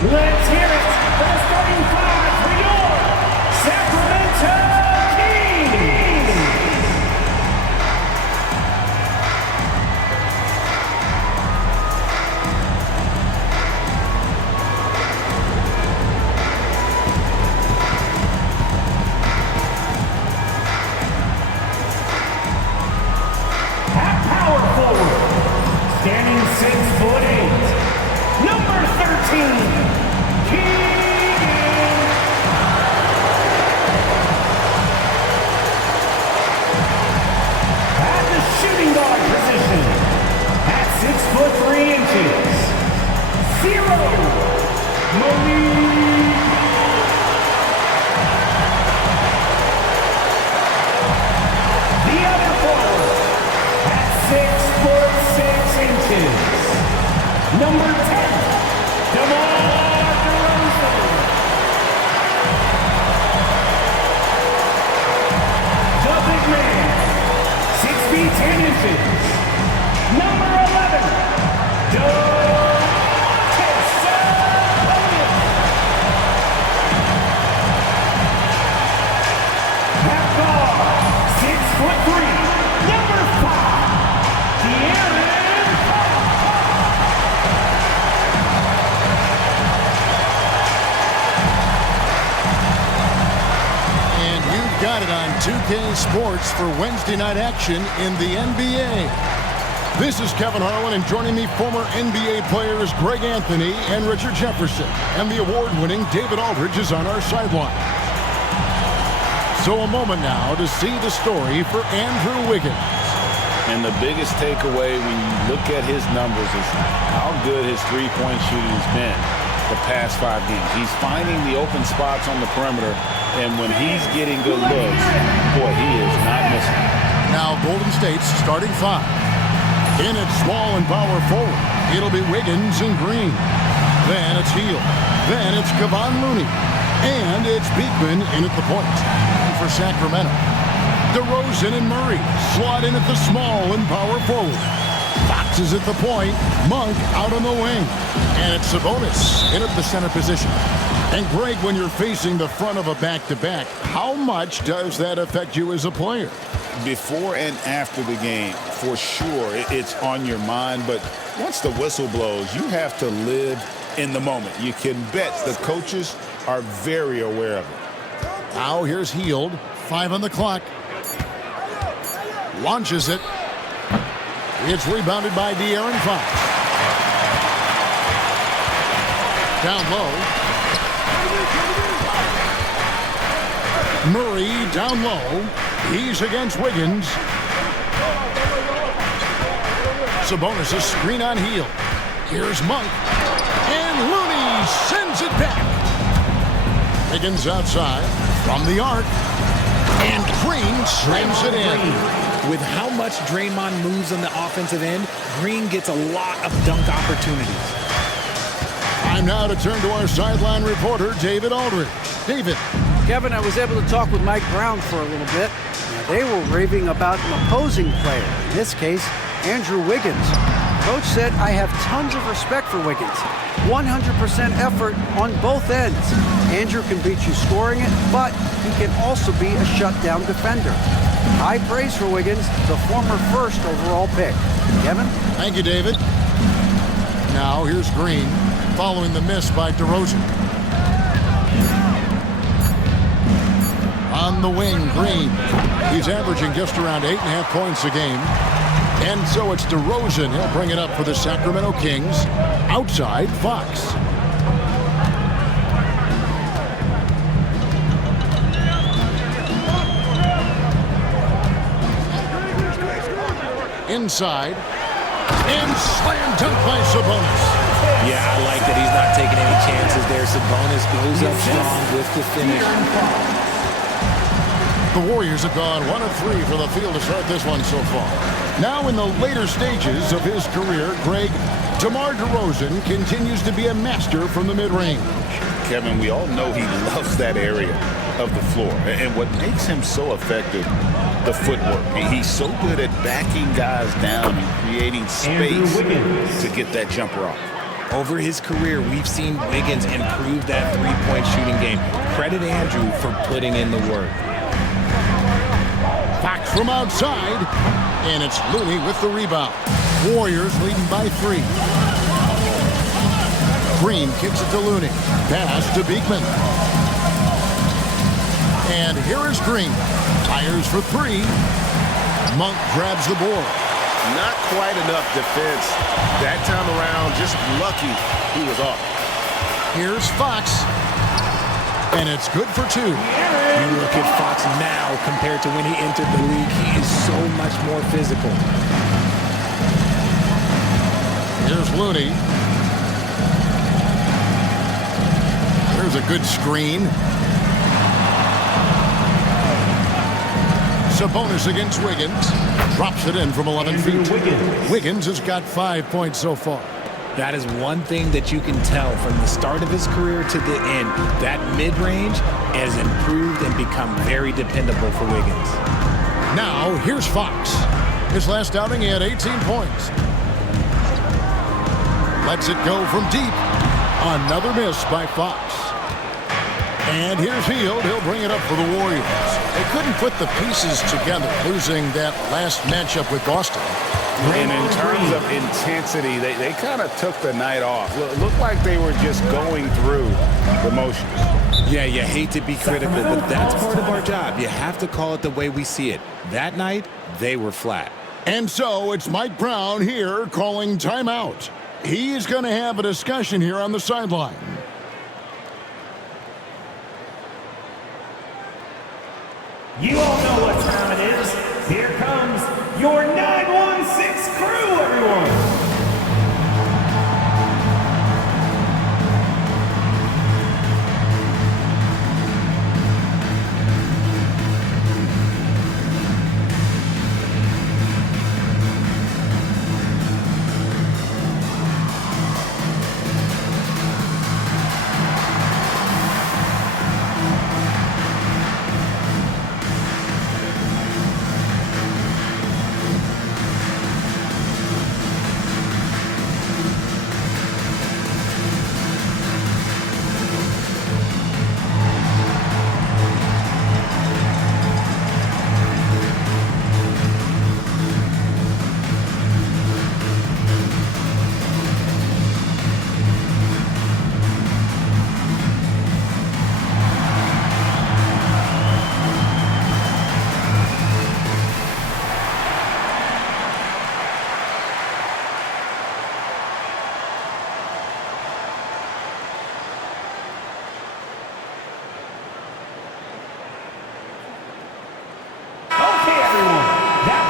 Let's hear it for the starting five for your Sacramento Kings. At power forward, standing 6'8", number 13. Shooting guard position at 6'3", 0 Malik. The other forward at 6'6", number 10 DeMar DeRozan. The big man, 6 feet 10 inches, number 11, At guard, 6'3", number 5, De'Aaron Fox. And you've got it on 2K Sports for Wednesday night action in the NBA. This is Kevin Harlan, and joining me, former NBA players Greg Anthony and Richard Jefferson. And the award-winning David Aldridge is on our sideline. So a moment now to see the story for Andrew Wiggins. And the biggest takeaway when you look at his numbers is how good his three-point shooting has been the past 5 games. He's finding the open spots on the perimeter, and when he's getting good looks, boy, he is not missing. Now Golden State's starting 5. In at small and power forward, it'll be Wiggins and Green. Then it's Hield. Then it's Kevon Looney. And it's Beekman in at the point. And for Sacramento, DeRozan and Murray slot in at the small and power forward. Fox is at the point. Monk out on the wing. And it's Sabonis in at the center position. And Greg, when you're facing the front of a back-to-back, how much does that affect you as a player? Before and after the game, for sure, it's on your mind. But once the whistle blows, you have to live in the moment. You can bet the coaches are very aware of it. Now here's Hield. 5 on the clock. Launches it. It's rebounded by De'Aaron Fox. Down low. Murray down low. He's against Wiggins. Sabonis a screen on Hield. Here's Monk. And Looney sends it back. Wiggins outside from the arc. And Green slams it in. With how much Draymond moves on the offensive end, Green gets a lot of dunk opportunities. Time now to turn to our sideline reporter, David Aldridge. David. Kevin, I was able to talk with Mike Brown for a little bit. They were raving about an opposing player, in this case, Andrew Wiggins. Coach said, I have tons of respect for Wiggins. 100% effort on both ends. Andrew can beat you scoring it, but he can also be a shutdown defender. High praise for Wiggins, the former first overall pick. Kevin? Thank you, David. Now here's Green, following the miss by DeRozan. On the wing, Green. He's averaging just around 8.5 points a game. And so it's DeRozan. He'll bring it up for the Sacramento Kings. Outside, Fox. Inside. And slam dunk by Sabonis. Yeah, I like that he's not taking any chances there. Sabonis goes up strong with the finish. The Warriors have gone 1 of 3 for the field to start this one so far. Now in the later stages of his career, Greg, DeMar DeRozan continues to be a master from the mid-range. Kevin, we all know he loves that area of the floor. And what makes him so effective, the footwork. He's so good at backing guys down and creating space to get that jumper off. Over his career, we've seen Wiggins improve that three-point shooting game. Credit Andrew for putting in the work. Fox from outside, and it's Looney with the rebound. Warriors leading by 3. Green kicks it to Looney. Pass to Beekman. And here is Green. Fires for 3. Monk grabs the board. Not quite enough defense that time around. Just lucky he was off. Here's Fox. And it's good for 2. You look at Fox now compared to when he entered the league. He is so much more physical. Here's Looney. There's a good screen. Sabonis against Wiggins. Drops it in from 11 feet. Wiggins has got 5 points so far. That is one thing that you can tell from the start of his career to the end. That mid-range has improved and become very dependable for Wiggins. Now, here's Fox. His last outing, he had 18 points. Lets it go from deep. Another miss by Fox. And here's Hield. He'll bring it up for the Warriors. They couldn't put the pieces together, losing that last matchup with Boston. And in terms of intensity, they kind of took the night off. It looked like they were just going through the motions. Yeah, you hate to be critical, but that's part of our job. You have to call it the way we see it. That night, they were flat. And so it's Mike Brown here calling timeout. He's going to have a discussion here on the sideline. You all know what time it is. Here comes your 916 crew, everyone.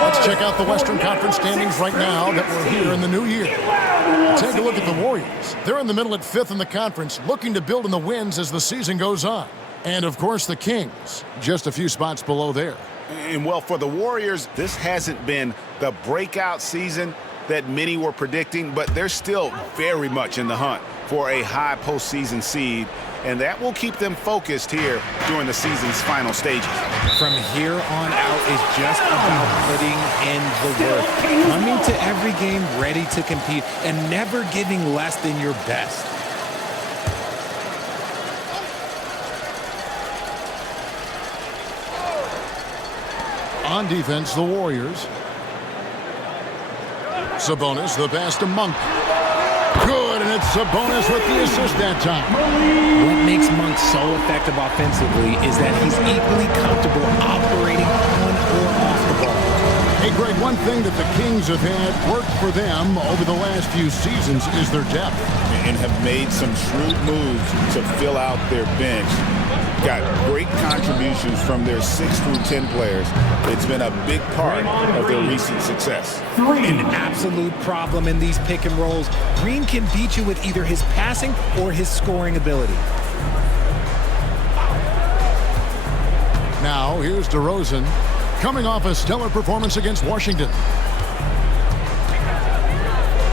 Let's check out the Western Conference standings right now that we're here in the new year. Take a look at the Warriors. They're in the middle at 5th in the conference, looking to build in the wins as the season goes on. And, of course, the Kings, just a few spots below there. And, well, for the Warriors, this hasn't been the breakout season that many were predicting, but they're still very much in the hunt for a high postseason seed, and that will keep them focused here during the season's final stages. From here on out is just about putting in the work, coming to every game ready to compete, and never giving less than your best. On defense, the Warriors. Sabonis, the pass to Monk. Good, and it's Sabonis with the assist that time. What makes Monk so effective offensively is that he's equally comfortable operating on or off the ball. Hey, Greg, one thing that the Kings have had work for them over the last few seasons is their depth. And have made some shrewd moves to fill out their bench. Got great contributions from their 6 through 10 players. It's been a big part of their recent success. An absolute problem in these pick and rolls. Green can beat you with either his passing or his scoring ability. Now, here's DeRozan, coming off a stellar performance against Washington.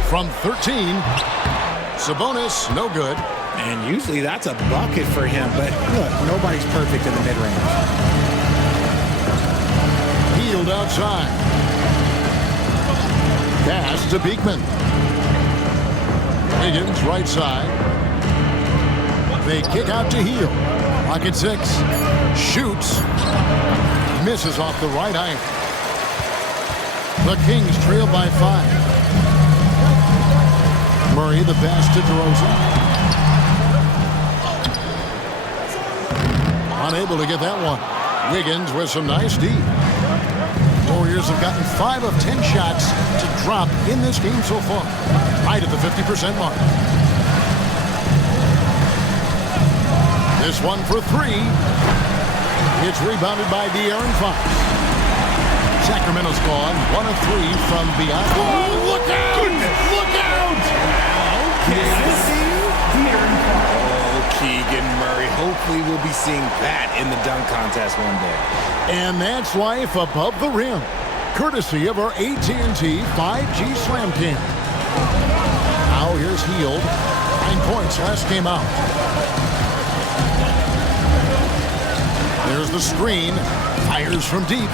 From 13, Sabonis, no good. And usually that's a bucket for him, but look, nobody's perfect in the mid-range. Hield outside. Pass to Beekman. Higgins, right side. They kick out to Heel. Pocket 6. Shoots. Misses off the right iron. The Kings trail by 5. Murray, the pass to DeRozan. Unable to get that one. Wiggins with some nice D. Warriors have gotten 5 of 10 shots to drop in this game so far. Right at the 50% mark. This one for 3. It's rebounded by De'Aaron Fox. Sacramento's gone 1 of 3 from beyond. Oh, look out! Look out! Keegan Murray. Hopefully we'll be seeing that in the dunk contest one day. And that's life above the rim. Courtesy of our AT&T 5G Slam Cam. Now here's Hield. 9 points last game out. There's the screen. Fires from deep.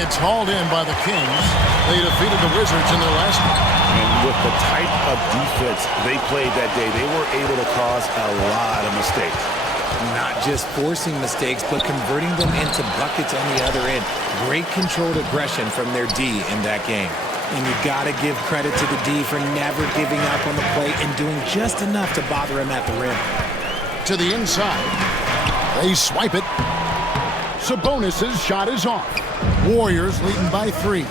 It's hauled in by the Kings. They defeated the Wizards in their last game. And with the type of defense they played that day, they were able to cause a lot of mistakes. Not just forcing mistakes, but converting them into buckets on the other end. Great controlled aggression from their D in that game. And you got to give credit to the D for never giving up on the play and doing just enough to bother him at the rim. To the inside. They swipe it. Sabonis' shot is off. Warriors leading by 3.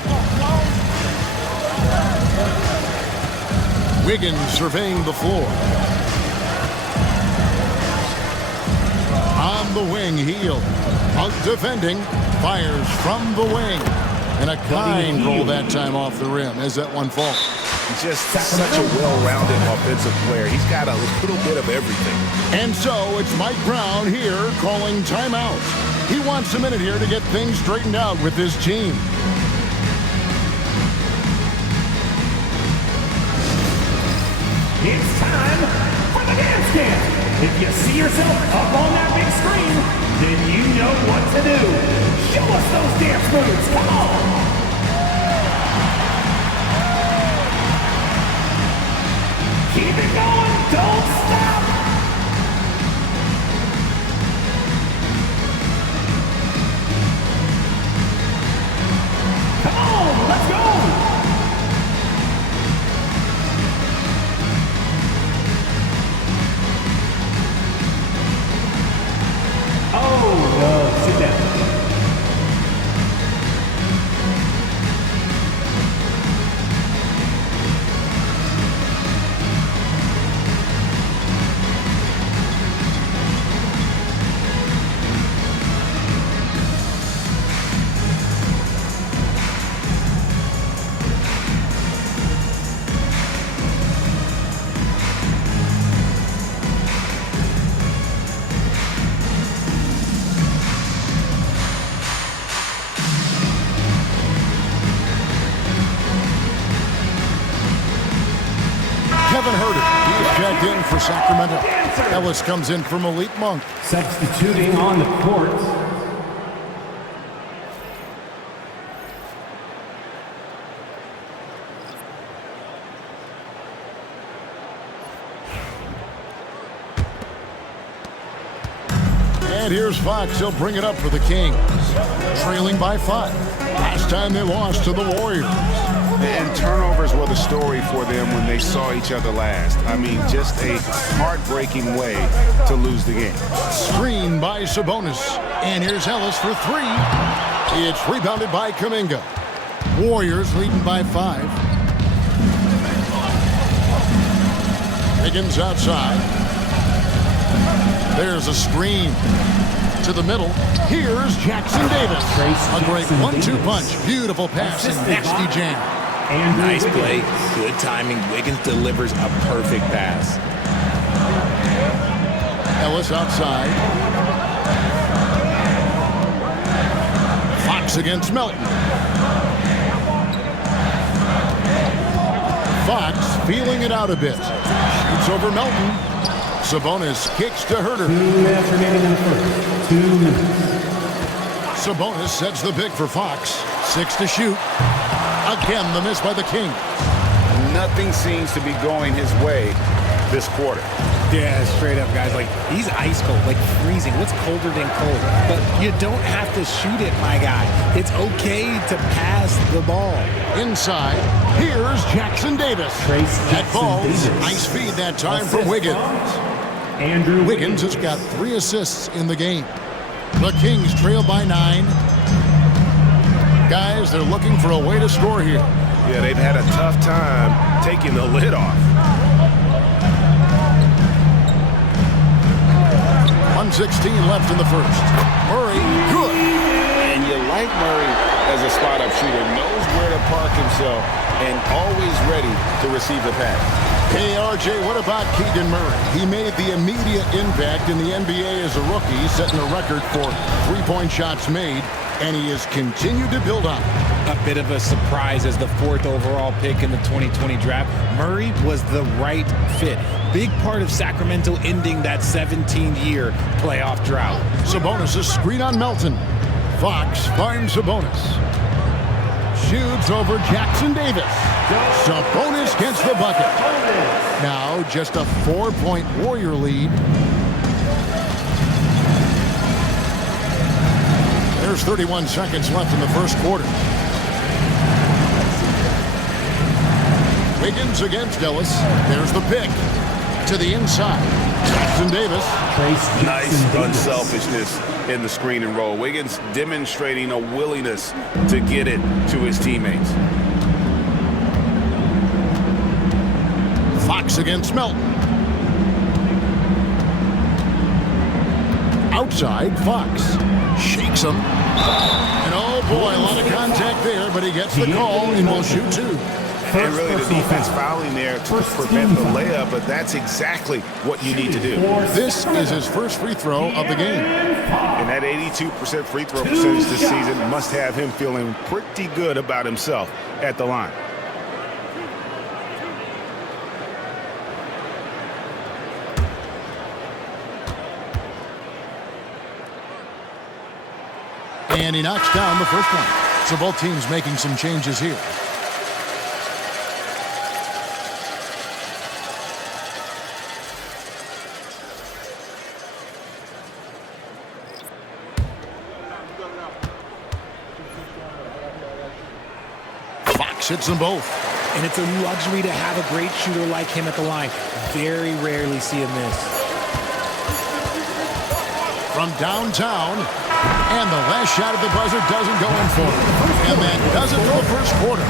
Wiggins surveying the floor. On the wing, Heel. Defending. Fires from the wing. And a kind roll that time off the rim as that one falls. He's just such a well-rounded offensive player. He's got a little bit of everything. And so it's Mike Brown here calling timeout. He wants a minute here to get things straightened out with his team. It's time for the dance cam. If you see yourself up on that big screen, then you know what to do. Show us those dance moves. Come on. Keep it going. Don't stop. Come on. Let's go. Oh, no. Sit down. Kevin Herter, he's checked in for Sacramento. Ellis comes in for Malik Monk. Substituting on the court. And here's Fox. He'll bring it up for the Kings. Trailing by 5. Last time they lost to the Warriors. And turnovers were the story for them when they saw each other last. I mean, just a heartbreaking way to lose the game. Screen by Sabonis. And here's Ellis for 3. It's rebounded by Kuminga. Warriors leading by 5. Higgins outside. There's a screen. To the middle. Here's Jackson Davis. A great 1-2 punch. Beautiful pass and nasty jam. Nice play. Good timing. Wiggins delivers a perfect pass. Ellis outside. Fox against Melton. Fox feeling it out a bit. Shoots over Melton. Sabonis kicks to Herter. 2 minutes remaining in the first. 2 minutes. Sabonis sets the pick for Fox. 6 to shoot. Again, the miss by the Kings. nothing seems to be going his way this quarter. Yeah, straight up, guys. Like, he's ice cold, like freezing. What's colder than cold? But you don't have to shoot it, my guy. It's okay to pass the ball. Inside, here's Jackson Davis. That ball's nice feed that time from Wiggins. Andrew Wiggins has got 3 assists in the game. The Kings trail by 9. Guys, they're looking for a way to score here. Yeah, they've had a tough time taking the lid off. 1:16 left in the first. Murray, good. And you like Murray as a spot-up shooter, knows where to park himself, and always ready to receive the pass. Hey, RJ, what about Keegan Murray? He made the immediate impact in the NBA as a rookie, setting a record for three-point shots made, and he has continued to build on it. A bit of a surprise as the 4th overall pick in the 2020 draft. Murray was the right fit. Big part of Sacramento ending that 17-year playoff drought. Sabonis' screen on Melton. Fox finds Sabonis. Shoots over Jackson Davis. Sabonis gets the bucket. Now just a 4-point Warrior lead. There's 31 seconds left in the first quarter. Wiggins against Ellis. There's the pick. To the inside. Jackson Davis. Nice unselfishness in the screen and roll. Wiggins demonstrating a willingness to get it to his teammates. Fox against Melton. Outside, Fox. Shakes him. And oh boy, a lot of contact there, but he gets the call and will shoot 2. And really the defense fouling there to prevent the layup, but that's exactly what you need to do. This is his first free throw of the game. And that 82% free throw percentage this season must have him feeling pretty good about himself at the line. And he knocks down the first one. So both teams making some changes here. Fox hits them both. And it's a luxury to have a great shooter like him at the line. Very rarely see him miss. From downtown, and the last shot at the buzzer doesn't go in for him. And that does it for the first quarter.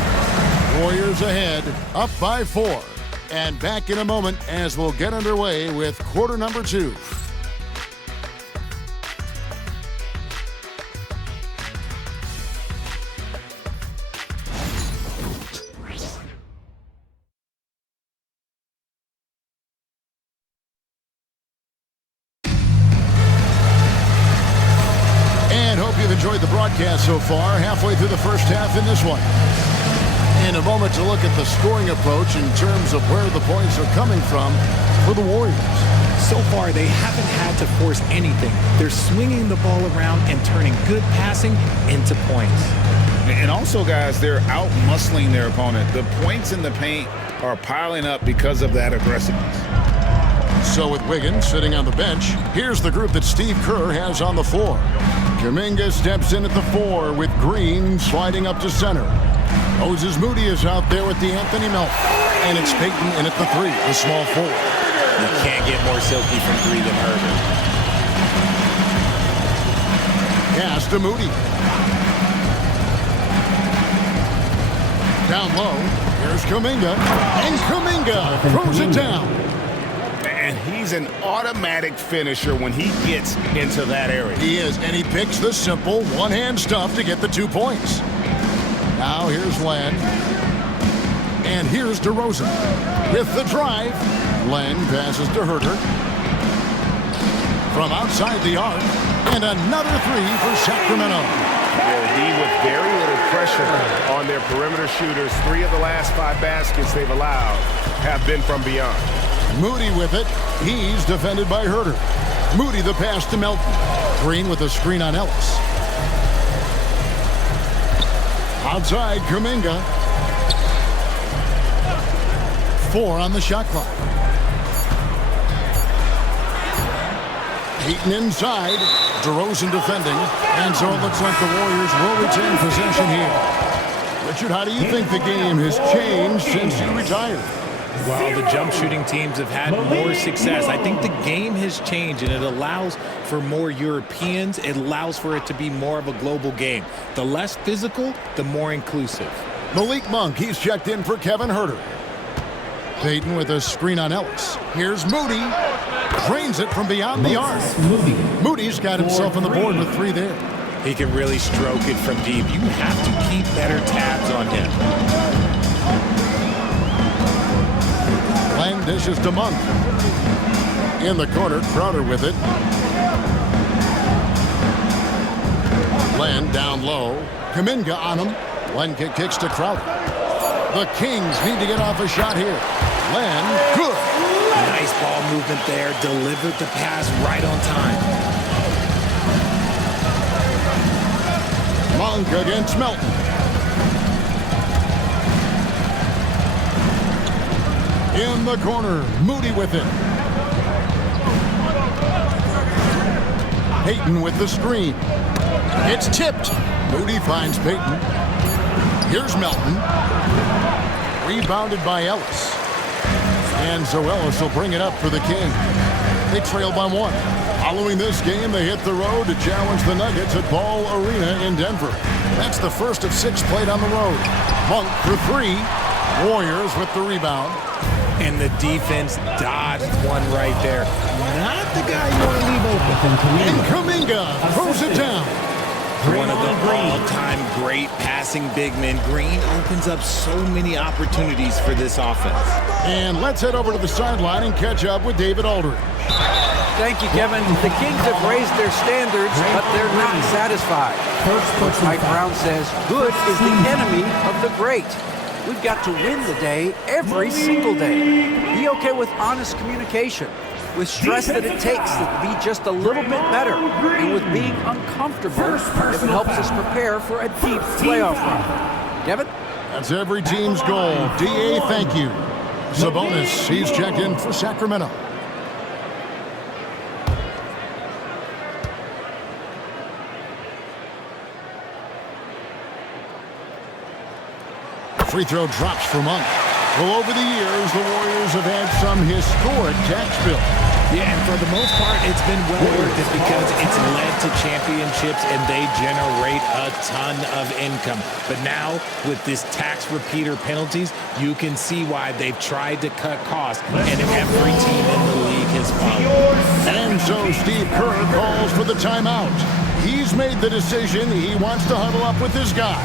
Warriors ahead, up by 4. And back in a moment as we'll get underway with quarter number 2. Enjoyed the broadcast so far, halfway through the first half in this one. In a moment to look at the scoring approach in terms of where the points are coming from for the Warriors. So far, they haven't had to force anything. They're swinging the ball around and turning good passing into points. And also, guys, they're out-muscling their opponent. The points in the paint are piling up because of that aggressiveness. So with Wiggins sitting on the bench, here's the group that Steve Kerr has on the floor. Kuminga steps in at the 4 with Green sliding up to center. Moses Moody is out there with the Anthony Melton. And it's Payton in at the 3, the small 4. You can't get more silky from 3 than Herder. Pass to Moody. Down low, here's Kuminga. And Kuminga throws it down. And he's an automatic finisher when he gets into that area. He is, and he picks the simple one-hand stuff to get the 2 points. Now here's Len. And here's DeRozan. With the drive, Len passes to Herder. From outside the arc, and another 3 for Sacramento. D with very little pressure on their perimeter shooters. 3 of the last 5 baskets they've allowed have been from beyond. Moody with it. He's defended by Herder. Moody the pass to Melton. Green with a screen on Ellis. Outside, Kuminga. 4 on the shot clock. Tatum inside. DeRozan defending. And so it looks like the Warriors will retain possession here. Richard, how do you think the game has changed since you retired? Well, the jump shooting teams have had more success. I think the game has changed, and it allows for more Europeans. It allows for it to be more of a global game. The less physical, the more inclusive. Malik Monk, he's checked in for Kevin Huerter. Tatum with a screen on Ellis. Here's Moody. Drains it from beyond the arc. Moody's got himself on the board with 3 there. He can really stroke it from deep. You have to keep better tabs on him. Len dishes to Monk. In the corner, Crowder with it. Len down low. Kuminga on him. Len kicks to Crowder. The Kings need to get off a shot here. Len, good. Nice ball movement there. Delivered the pass right on time. Monk against Melton. In the corner, Moody with it. Payton with the screen. It's tipped. Moody finds Payton. Here's Melton. Rebounded by Ellis. And so Ellis will bring it up for the King. They trail by 1. Following this game, they hit the road to challenge the Nuggets at Ball Arena in Denver. That's the first of 6 played on the road. Monk for 3. Warriors with the rebound. And the defense dodged one right there. Not the guy you want to leave open. And Kuminga throws it down. One of the all-time great passing big men. Green opens up so many opportunities for this offense. And let's head over to the sideline and catch up with David Aldridge. Thank you, Kevin. The Kings have raised their standards, but they're not satisfied. Coach Mike Brown says, good is the enemy of the great. We've got to win the day every single day. Be okay with honest communication, with stress that it takes to be just a little bit better, and with being uncomfortable if it helps us prepare for a deep playoff run. Kevin? That's every team's goal. DA, thank you. Sabonis, he's checked in for Sacramento. Free throw drops for Monk. Well, over the years, the Warriors have had some historic tax bill. Yeah, and for the most part, it's been well worth it because it's led to championships and they generate a ton of income. But now, with this tax repeater penalties, you can see why they've tried to cut costs, and every team in the league has followed. And so Steve Kerr calls for the timeout. He's made the decision. He wants to huddle up with his guy.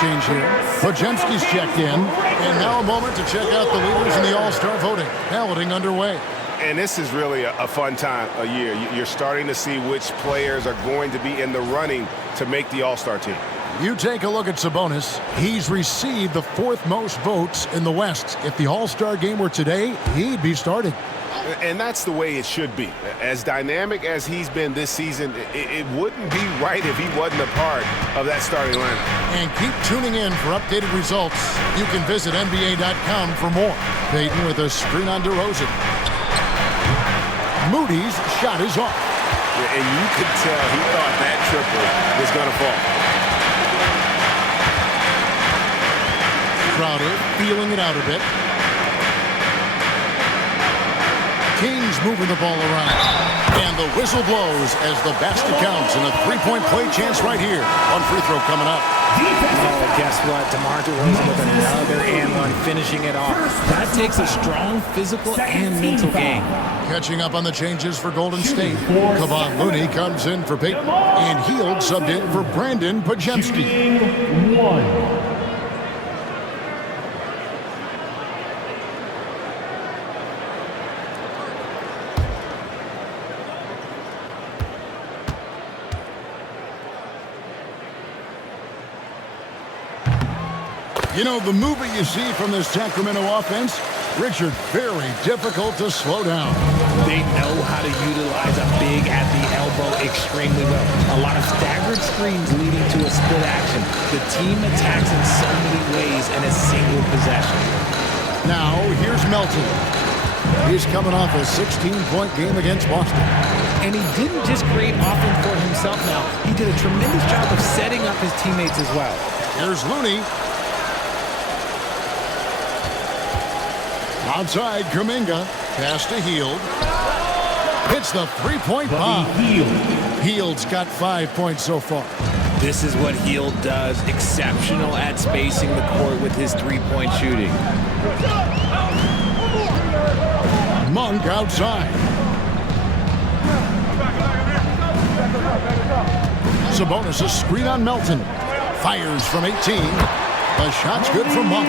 Change here. Podziemski's checked in. And now a moment to check out the leaders in the All-Star voting. Balloting underway. And this is really a fun time of year. You're starting to see which players are going to be in the running to make the All-Star team. You take a look at Sabonis. He's received the 4th most votes in the West. If the All-Star game were today, he'd be starting. And that's the way it should be. As dynamic as he's been this season, it wouldn't be right if he wasn't a part of that starting lineup. And keep tuning in for updated results. You can visit NBA.com for more. Payton with a screen on DeRozan. Moody's shot is off. and you could tell he thought that triple was going to fall. Crowder feeling it out a bit. Kings moving the ball around. And the whistle blows as the basket counts, and a three-point play chance right here on free throw coming up. Oh, guess what? DeMar DeRozan with another and one, finishing it off. That takes a strong physical and mental game. Catching up on the changes for Golden State. Kevon Looney comes in for Peyton, and Hield subbed in for Brandon Podziemski. You know, the movement you see from this Sacramento offense, Richard, very difficult to slow down. They know how to utilize a big at the elbow extremely well. A lot of staggered screens leading to a split action. The team attacks in so many ways in a single possession. Now, here's Melton. He's coming off a 16-point game against Boston. And he didn't just create offense for himself now. He did a tremendous job of setting up his teammates as well. Here's Looney. Outside, Kuminga. Pass to Hield. Hits the three-point bomb. Hield's got 5 points so far. This is what Hield does. Exceptional at spacing the court with his three-point shooting. Monk outside. Sabonis a screen on Melton. Fires from 18. The shot's good for Monk.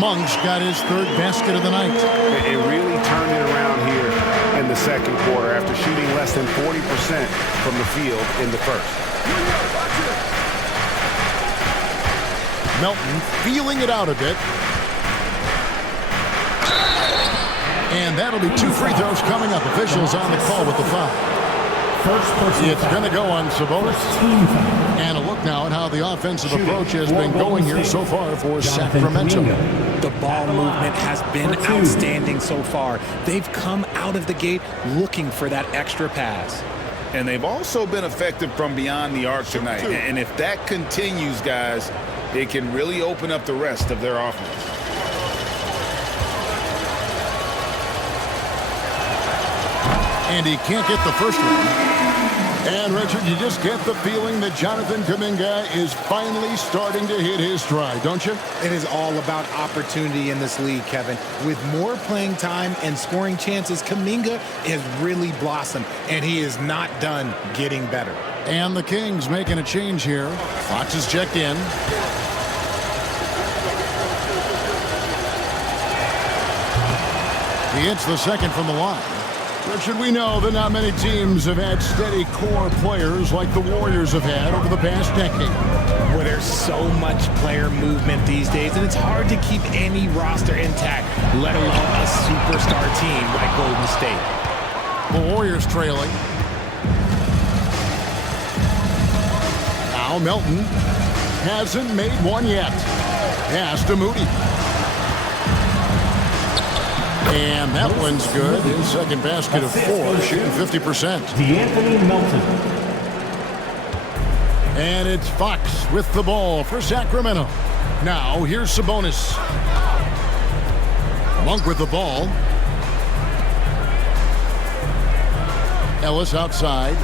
Monk's got his third basket of the night. It really turned it around here in the second quarter after shooting less than 40% from the field in the first. Melton feeling it out a bit. And that'll be 2 free throws coming up. Officials on the call with the foul. It's going to go on Sabonis. And a look now at how the offensive approach has been going here so far for Sacramento. The ball movement has been outstanding so far. They've come out of the gate looking for that extra pass. And they've also been effective from beyond the arc tonight. And if that continues, guys, it can really open up the rest of their offense. And he can't get the first one. And, Richard, you just get the feeling that Jonathan Kuminga is finally starting to hit his stride, don't you? It is all about opportunity in this league, Kevin. With more playing time and scoring chances, Kuminga has really blossomed, and he is not done getting better. And the Kings making a change here. Fox is checked in. He hits the second from the line. Richard, we know that not many teams have had steady core players like the Warriors have had over the past decade. Where there's so much player movement these days, and it's hard to keep any roster intact, let alone a superstar team like Golden State. The Warriors trailing. Now Melton hasn't made one yet. Pass to Moody. And that one's good. His second basket of 4, shooting 50%. D'Anthony Melton. And it's Fox with the ball for Sacramento. Now here's Sabonis. Monk with the ball. Ellis outside.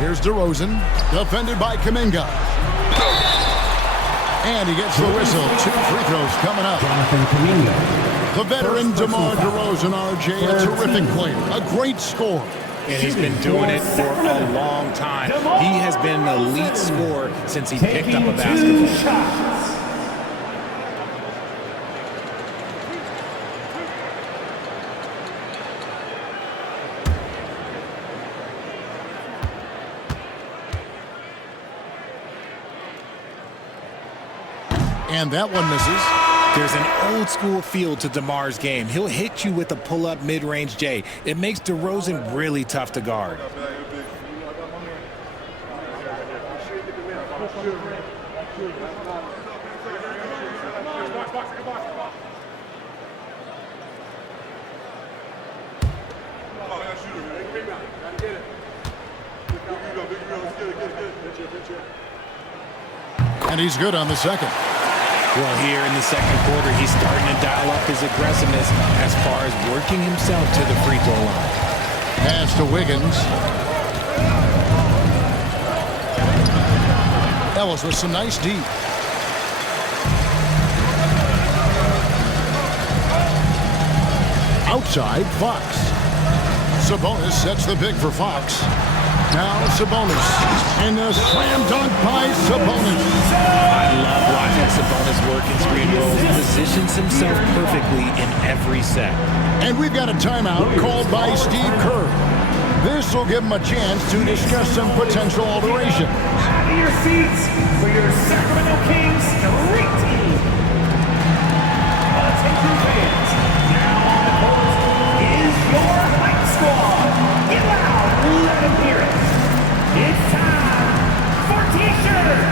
Here's DeRozan, defended by Kuminga. And he gets the whistle. 2 free throws coming up. Jonathan Kuminga. The veteran DeMar DeRozan, RJ, a terrific player, a great scorer. And he's been doing it for a long time. He has been an elite scorer since he picked up a basketball. And that one misses. There's an old school feel to DeMar's game. He'll hit you with a pull-up mid-range J. It makes DeRozan really tough to guard. And he's good on the second. Well, here in the second quarter, he's starting to dial up his aggressiveness as far as working himself to the free throw line. Pass to Wiggins. Ellis with some nice D. Outside, Fox. Sabonis sets the pick for Fox. Now Sabonis. And a slam dunk by Sabonis. I love watching Sabonis work in screen rolls. Positions himself perfectly in every set. And we've got a timeout called by Steve Kerr. This will give him a chance to discuss some potential alterations. Out of your seats for your Sacramento Kings Street Team. Attention fans, now on the court is your hype squad. Get loud, let them hear it. It's time for T-shirts.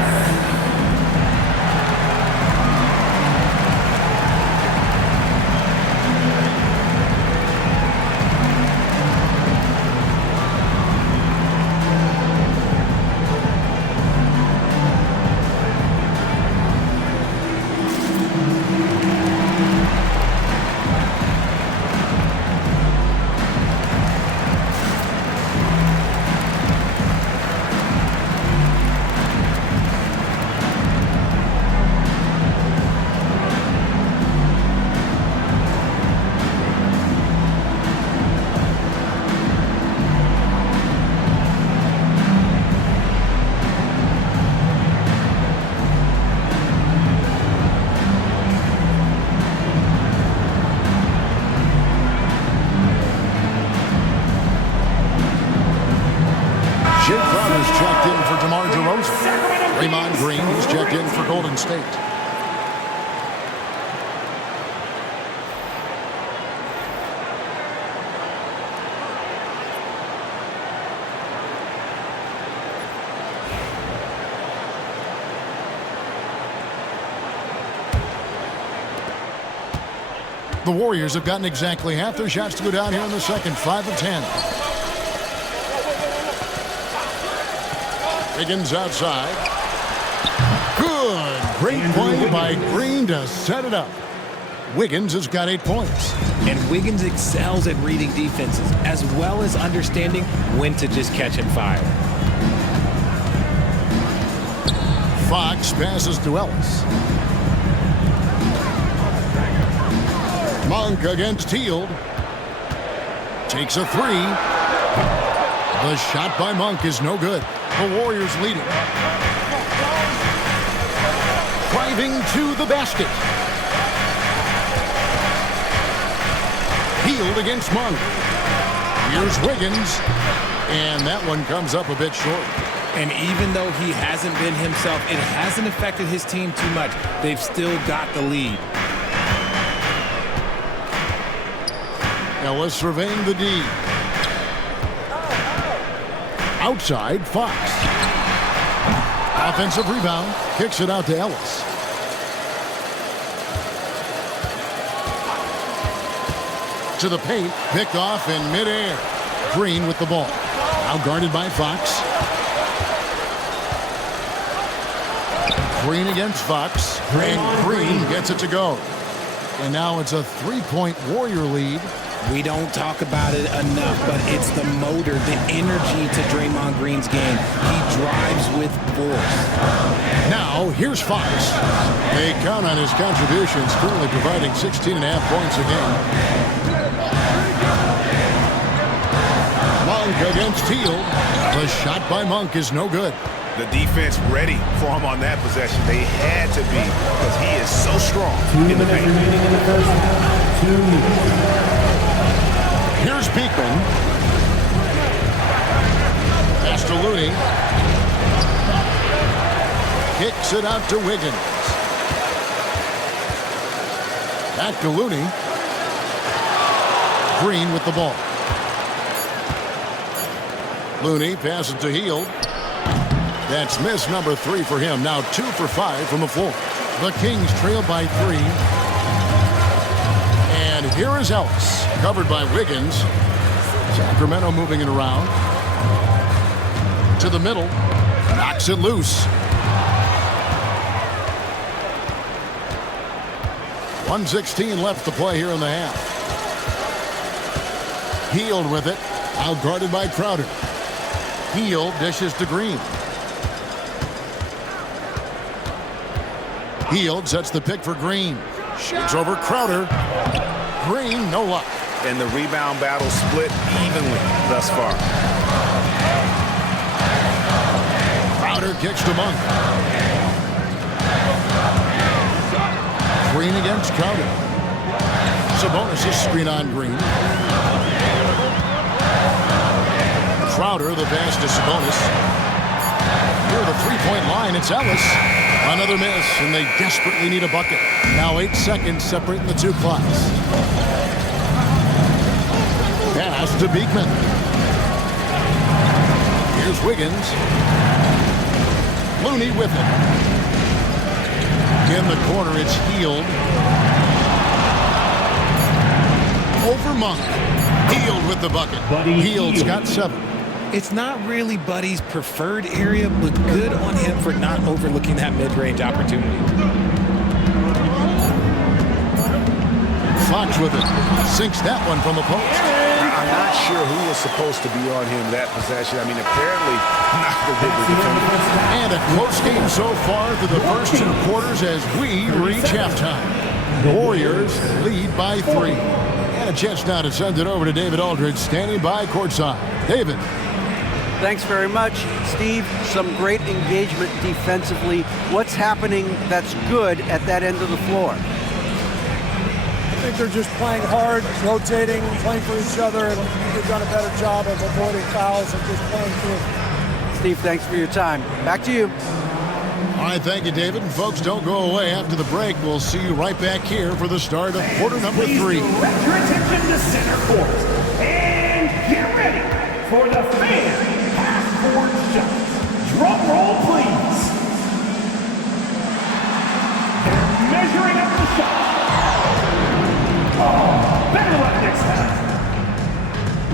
Checked in for DeMar DeRozan. Draymond Green is checked in for Golden State. The Warriors have gotten exactly half their shots to go down here in the second, 5 of 10. Wiggins outside. Good. Great play by Green to set it up. Wiggins has got 8 points. And Wiggins excels at reading defenses as well as understanding when to just catch and fire. Fox passes to Ellis. Monk against Hield. Takes a three. The shot by Monk is no good. The Warriors leading. Driving to the basket. Hield against Monk. Here's Wiggins. And that one comes up a bit short. And even though he hasn't been himself, it hasn't affected his team too much. They've still got the lead. Ellis surveying the D. Outside, Fox. Offensive rebound. Kicks it out to Ellis. To the paint. Picked off in midair. Green with the ball. Now guarded by Fox. Green against Fox. And Green gets it to go. And now it's a 3-point Warrior lead. We don't talk about it enough, but it's the motor, the energy to Draymond Green's game. He drives with force. Now, here's Fox. They count on his contributions, currently providing 16.5 points a game. Monk against Hield. The shot by Monk is no good. The defense ready for him on that possession. They had to be because he is so strong in the paint. Remaining in the first half. 2 minutes. Here's Beekman. Pass to Looney. Kicks it out to Wiggins. Back to Looney. Green with the ball. Looney passes to Hield. That's miss number 3 for him. Now 2 for 5 from the floor. The Kings trail by 3. And here is Ellis, covered by Wiggins. Sacramento moving it around. to the middle. Knocks it loose. 1:16 left to play here in the half. Hield with it. Out guarded by Crowder. Hield dishes to Green. Hield sets the pick for Green. Shoots over Crowder. Green, no luck. And the rebound battle split evenly thus far. Crowder kicks to Monk. Green against Crowder. Sabonis' screen on Green. Crowder, the pass to Sabonis. Near the three-point line, it's Ellis. Another miss, and they desperately need a bucket. Now 8 seconds separating the two clocks. Pass to Beekman. Here's Wiggins. Looney with it. In the corner, it's Hield. Over Monk. Hield with the bucket. Hield's got 7. It's not really Buddy's preferred area, but good on him for not overlooking that mid-range opportunity. Fox with it. Sinks that one from the post. I'm not sure who was supposed to be on him that possession. I mean, apparently not the bigger defender. And a close game so far through the first 2 quarters as we reach halftime. The Warriors lead by 3. And a chance now to send it over to David Aldridge, standing by courtside. David. Thanks very much, Steve. Some great engagement defensively. What's happening that's good at that end of the floor? I think they're just playing hard, rotating, playing for each other, and they've done a better job of avoiding fouls and just playing through. Steve, thanks for your time. Back to you. All right, thank you, David. And folks, don't go away. After the break, we'll see you right back here for the start of quarter number 3. Please direct your attention to center court. And get ready for the fan half-court shot. Drum roll, please. They're measuring up the shot. Oh, better luck next time.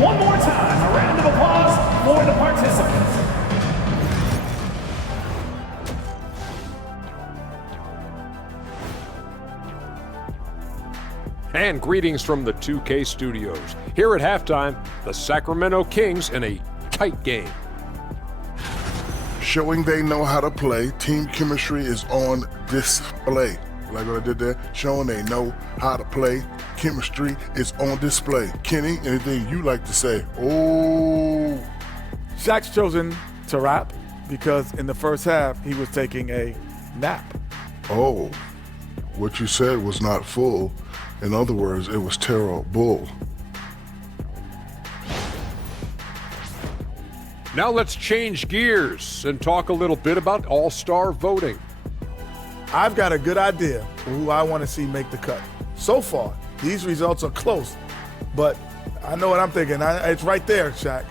One more time, a round of applause for the participants. And greetings from the 2K studios. Here at halftime, the Sacramento Kings in a tight game. Showing they know how to play, team chemistry is on display. Like what I did there, showing they know how to play, chemistry is on display. Kenny, anything you like to say? Oh. Shaq's chosen to rap because in the first half, he was taking a nap. Oh, what you said was not full. In other words, it was terrible. Now let's change gears and talk a little bit about all-star voting. I've got a good idea for who I want to see make the cut. So far, these results are close, but I know what I'm thinking. It's right there, Shaq.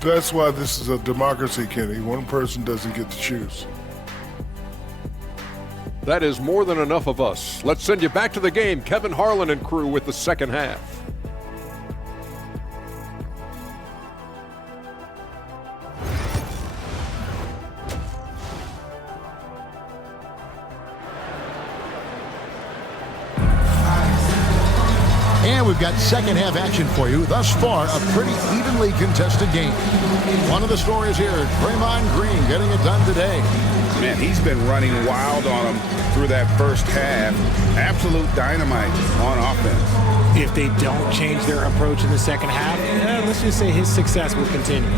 That's why this is a democracy, Kenny. One person doesn't get to choose. That is more than enough of us. Let's send you back to the game. Kevin Harlan and crew with the second half. And we've got second half action for you. Thus far, a pretty evenly contested game. One of the stories here, Draymond Green getting it done today. Man, he's been running wild on him through that first half. Absolute dynamite on offense. If they don't change their approach in the second half, let's just say his success will continue.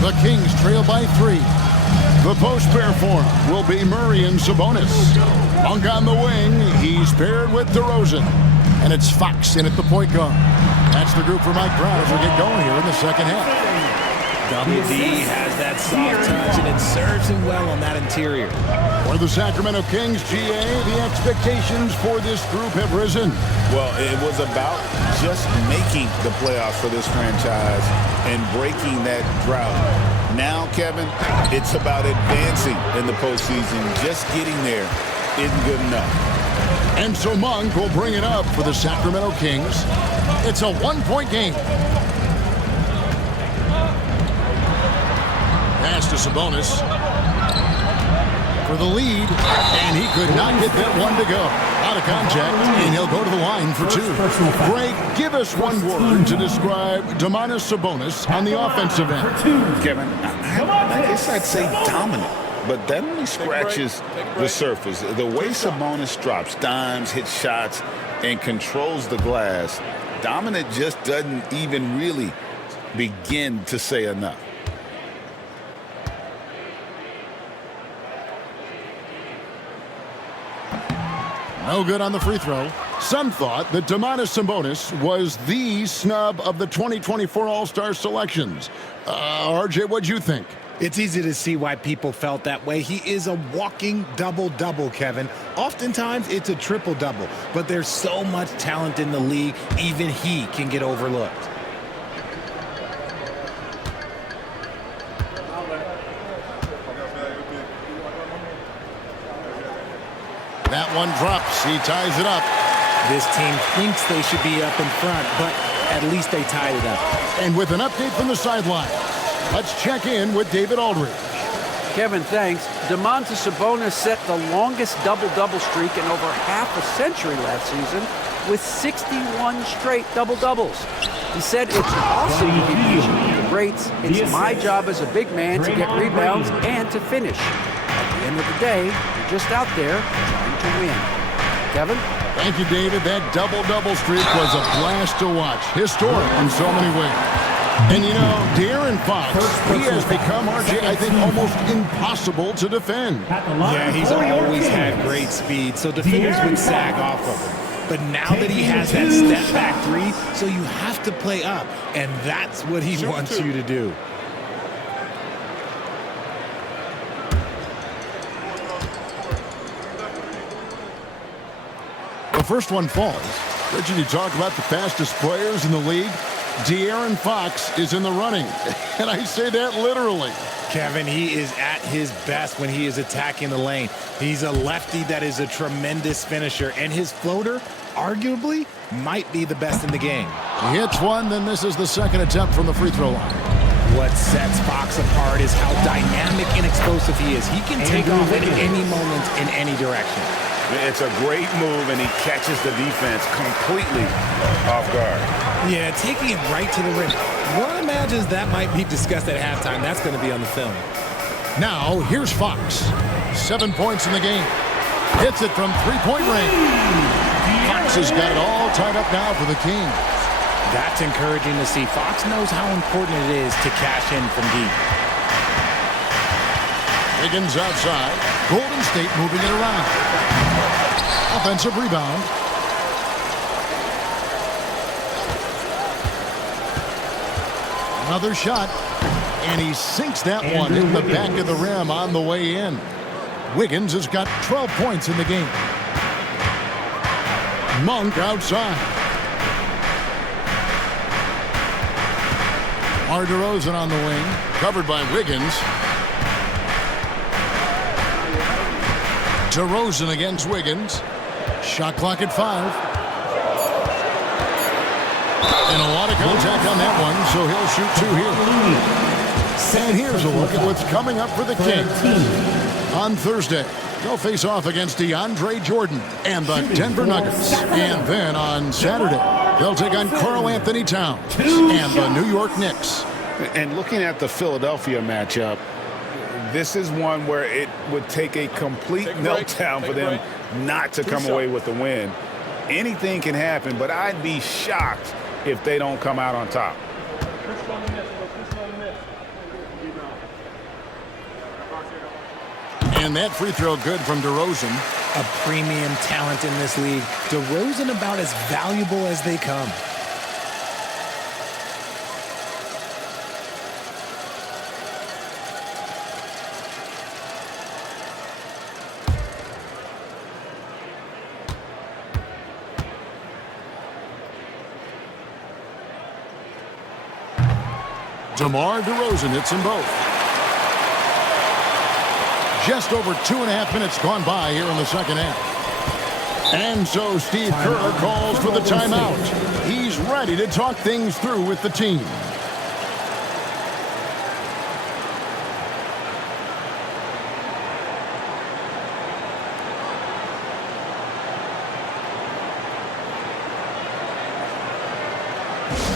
The Kings trail by 3. The post pair form will be Murray and Sabonis. Monk on the wing. He's paired with DeRozan. And it's Fox in at the point guard. That's the group for Mike Brown as we get going here in the second half. Double D has that soft touch, and it serves him well on that interior. For the Sacramento Kings, GA, the expectations for this group have risen. Well, it was about just making the playoffs for this franchise and breaking that drought. Now, Kevin, it's about advancing in the postseason, just getting there isn't good enough. And so Monk will bring it up for the Sacramento Kings. It's a one-point game. Pass to Sabonis for the lead, and he could not get that one to go. Out of contact, and he'll go to the line for two. Greg, give us one word to describe Domantas Sabonis on the offensive end. Kevin, I guess I'd say dominant, but that only scratches the surface. The way Sabonis drops dimes, hits shots, and controls the glass, dominant just doesn't even really begin to say enough. No good on the free throw. Some thought that Domantas Sabonis was the snub of the 2024 All-Star selections. RJ, what'd you think? It's easy to see why people felt that way. He is a walking double-double, Kevin. Oftentimes, it's a triple-double. But there's so much talent in the league, even he can get overlooked. That one drops. He ties it up. This team thinks they should be up in front, but at least they tied it up. And with an update from the sideline, let's check in with David Aldridge. Kevin, thanks. Domantas Sabonis set the longest double-double streak in over half a century last season with 61 straight double-doubles. He said, "It's awesome to be patient with the greats. It's my job as a big man to get rebounds and to finish. At the end of the day, you're just out there trying to win." Kevin? Thank you, David. That double-double streak was a blast to watch. Historic in so many ways. And you know, De'Aaron Fox, he has become, RJ, I think, almost impossible to defend. Yeah, he's always had great speed, so defenders would sag off of him. But now that he has that step-back three, so you have to play up, and that's what he wants you to do. The first one falls. Richard, you talk about the fastest players in the league. De'Aaron Fox is in the running, and I say that literally. Kevin, he is at his best when he is attacking the lane. He's a lefty that is a tremendous finisher, and his floater, arguably, might be the best in the game. He hits one, then misses the second attempt from the free throw line. What sets Fox apart is how dynamic and explosive he is. He can take off at any moment in any direction. It's a great move, and he catches the defense completely off guard. Yeah, taking it right to the rim. One imagines that might be discussed at halftime. That's going to be on the film. Now, here's Fox. 7 points in the game. Hits it from three-point range. Fox has got it all tied up now for the Kings. That's encouraging to see. Fox knows how important it is to cash in from deep. Wiggins outside. Golden State moving it around. Offensive rebound. Another shot. And he sinks that one in the back of the rim on the way in. Wiggins has got 12 points in the game. Monk outside. DeMar DeRozan on the wing. Covered by Wiggins. DeRozan against Wiggins. Shot clock at 5. And a lot of contact on that one, so he'll shoot two here. And here's a look at what's coming up for the Kings. On Thursday, they'll face off against DeAndre Jordan and the Denver Nuggets. And then on Saturday, they'll take on Karl Anthony Towns and the New York Knicks. And looking at the Philadelphia matchup, this is one where it would take a complete meltdown for them not to come away with the win. Anything can happen, but I'd be shocked if they don't come out on top. And that free throw good from DeRozan. A premium talent in this league. DeRozan about as valuable as they come. DeMar DeRozan hits them both. Just over 2.5 minutes gone by here in the second half. And so Steve Kerr calls for the timeout. He's ready to talk things through with the team.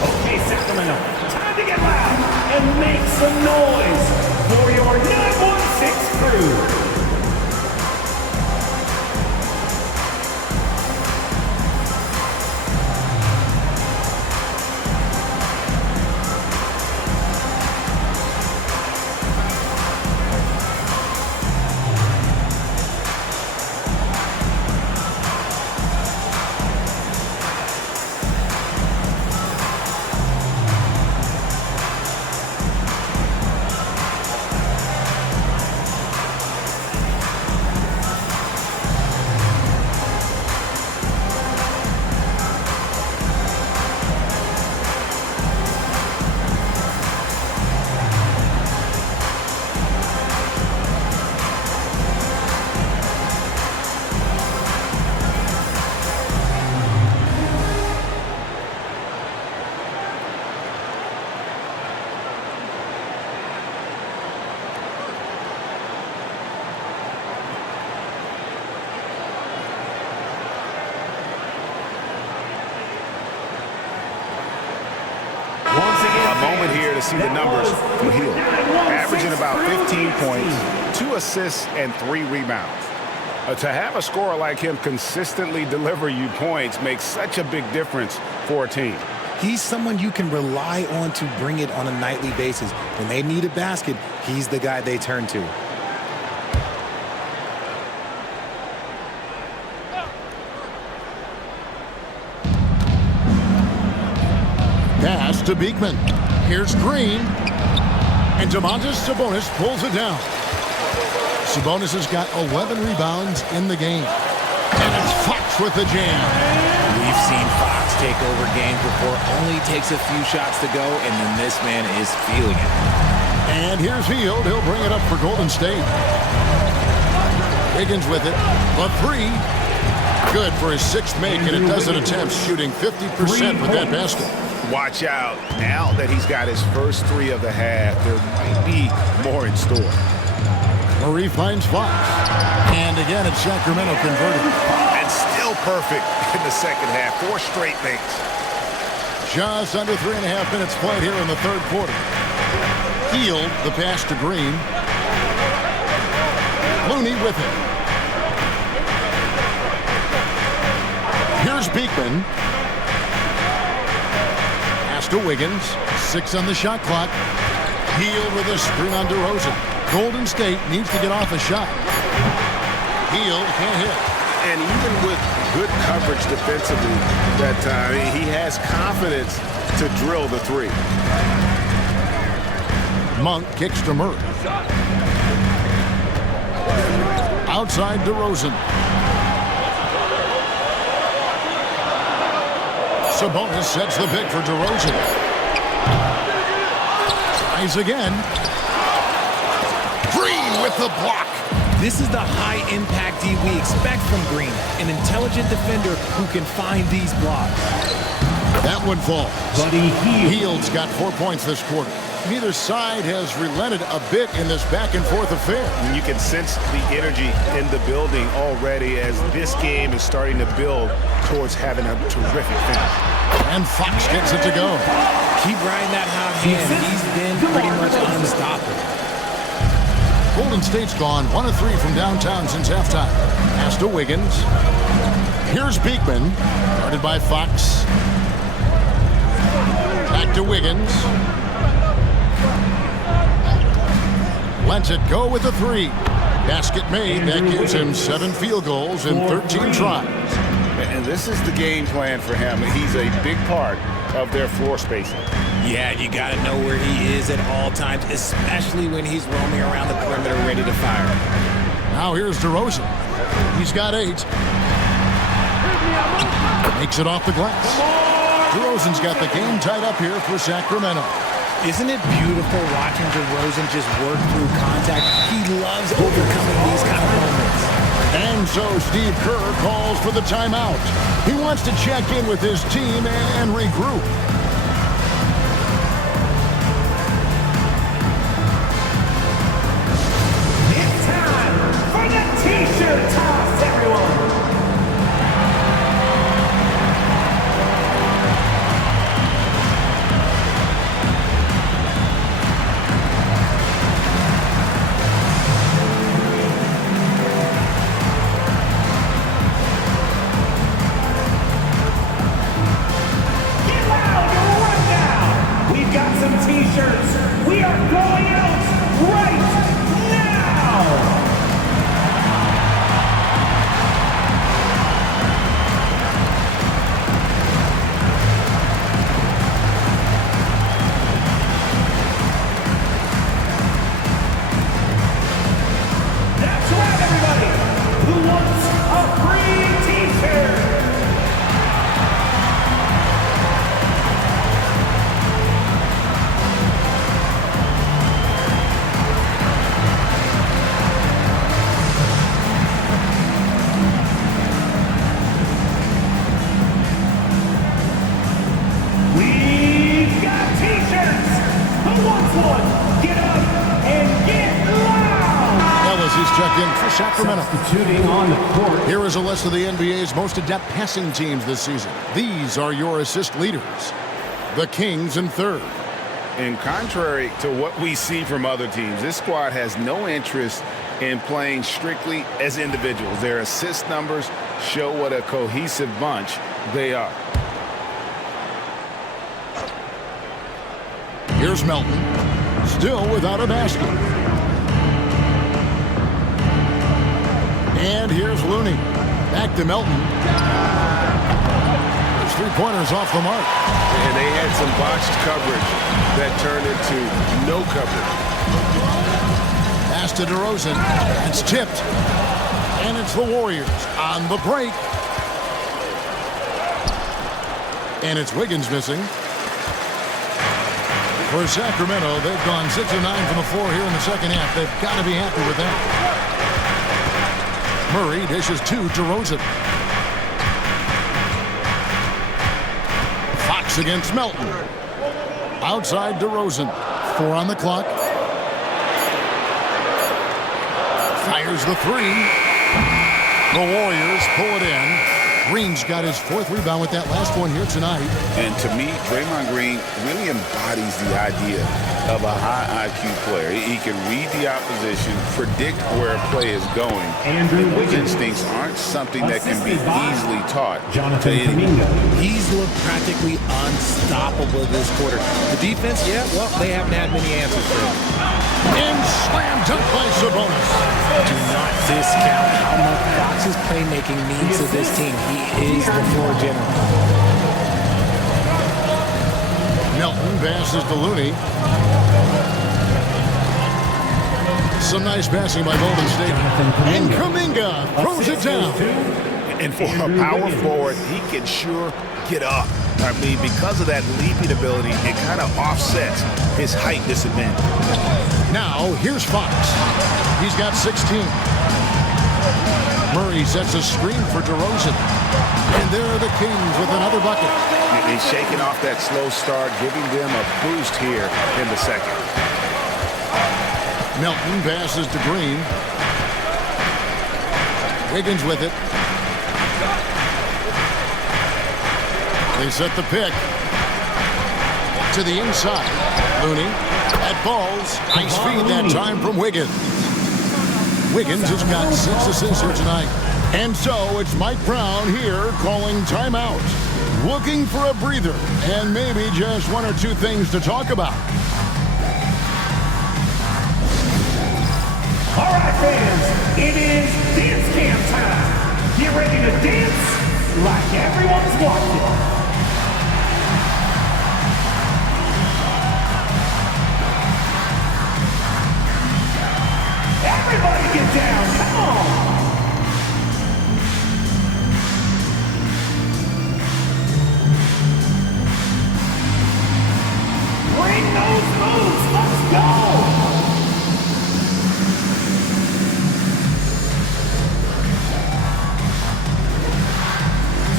Okay, Sacramento, time to get loud and make some noise for your 916 crew. Here to see the numbers for Hill. Averaging about 15 points, 2 assists, and 3 rebounds. To have a scorer like him consistently deliver you points makes such a big difference for a team. He's someone you can rely on to bring it on a nightly basis. When they need a basket, he's the guy they turn to. Pass to Beekman. Here's Green. And Domantas Sabonis pulls it down. Sabonis has got 11 rebounds in the game. And it's Fox with the jam. We've seen Fox take over games before. Only takes a few shots to go, and then this man is feeling it. And here's Hield. He'll bring it up for Golden State. Wiggins with it. The three. Good for his 6th make and a dozen attempts, shooting 50% with that basket. Watch out. Now that he's got his first 3 of the half, there might be more in store. Murray finds Fox. And again, it's Sacramento converted. And still perfect in the second half. 4 straight makes. Just under 3.5 minutes played here in the third quarter. Hield the pass to Green. Looney with it. Here's Beekman. Pass to Wiggins. 6 on the shot clock. Hield with a screen on DeRozan. Golden State needs to get off a shot. Hield can't hit. And even with good coverage defensively that time, he has confidence to drill the 3. Monk kicks to Murray. Outside DeRozan. Sabonis sets the pick for DeRozan. Tries again. Green with the block. This is the high-impact D we expect from Green, an intelligent defender who can find these blocks. That one falls. Buddy Hield's got 4 points this quarter. Neither side has relented a bit in this back-and-forth affair. You can sense the energy in the building already as this game is starting to build towards having a terrific finish. And Fox gets it to go. Keep riding that hot hand. He's been pretty much unstoppable. Golden State's gone 1 of 3 from downtown since halftime. Pass to Wiggins. Here's Beekman. Guarded by Fox. Back to Wiggins. Lets it go with the 3. Basket made. That gives him 7 field goals in 13 tries. And this is the game plan for him. He's a big part of their floor spacing. Yeah, you got to know where he is at all times, especially when he's roaming around the perimeter ready to fire. Now here's DeRozan. He's got 8. Makes it off the glass. DeRozan's got the game tied up here for Sacramento. Isn't it beautiful watching DeRozan just work through contact? He loves overcoming these kind of moments. And so Steve Kerr calls for the timeout. He wants to check in with his team and regroup. It's time for the T-shirt toss, everyone. T-shirts. We are going out right now. That's right, everybody. Who wants a free T-shirt? Check in for Sacramento. Substituting on the court. Here is a list of the NBA's most adept passing teams this season. These are your assist leaders. The Kings in third. And contrary to what we see from other teams, this squad has no interest in playing strictly as individuals. Their assist numbers show what a cohesive bunch they are. Here's Melton, still without a basket. And here's Looney. Back to Melton. His three-pointers off the mark. And they had some botched coverage that turned into no coverage. Pass to DeRozan. It's tipped. And it's the Warriors on the break. And it's Wiggins missing. For Sacramento, they've gone 6 of 9 from the floor here in the second half. They've got to be happy with that. Murray dishes to DeRozan. Fox against Melton. Outside DeRozan. 4 on the clock. Fires the three. The Warriors pull it in. Green's got his 4th rebound with that last one here tonight. And to me, Draymond Green really embodies the idea of a high IQ player. He can read the opposition, predict where a play is going. And his instincts aren't something that can be easily taught to anyone. He's looked practically unstoppable this quarter. The defense, yeah, well, they haven't had many answers for him. And slam dunk by Sabonis. Do not discount how much Fox's playmaking means to this team. He is the floor general. Melton passes to Looney. Some nice passing by Golden State. And Kuminga throws it down. And for a power forward, he can sure get up. I mean, because of that leaping ability, it kind of offsets his height disadvantage. Now, here's Fox. He's got 16. Murray sets a screen for DeRozan. And there are the Kings with another bucket. He's shaking off that slow start, giving them a boost here in the second. Melton passes to Green. Wiggins with it. They set the pick. To the inside. Looney. That falls. Nice feed that time from Wiggins. Wiggins has got 6 assists here tonight. And so it's Mike Brown here calling timeout. Looking for a breather and maybe just 1 or 2 things to talk about. All right, fans, it is dance cam time. Get ready to dance like everyone's watching. Everybody get down, come on! Bring those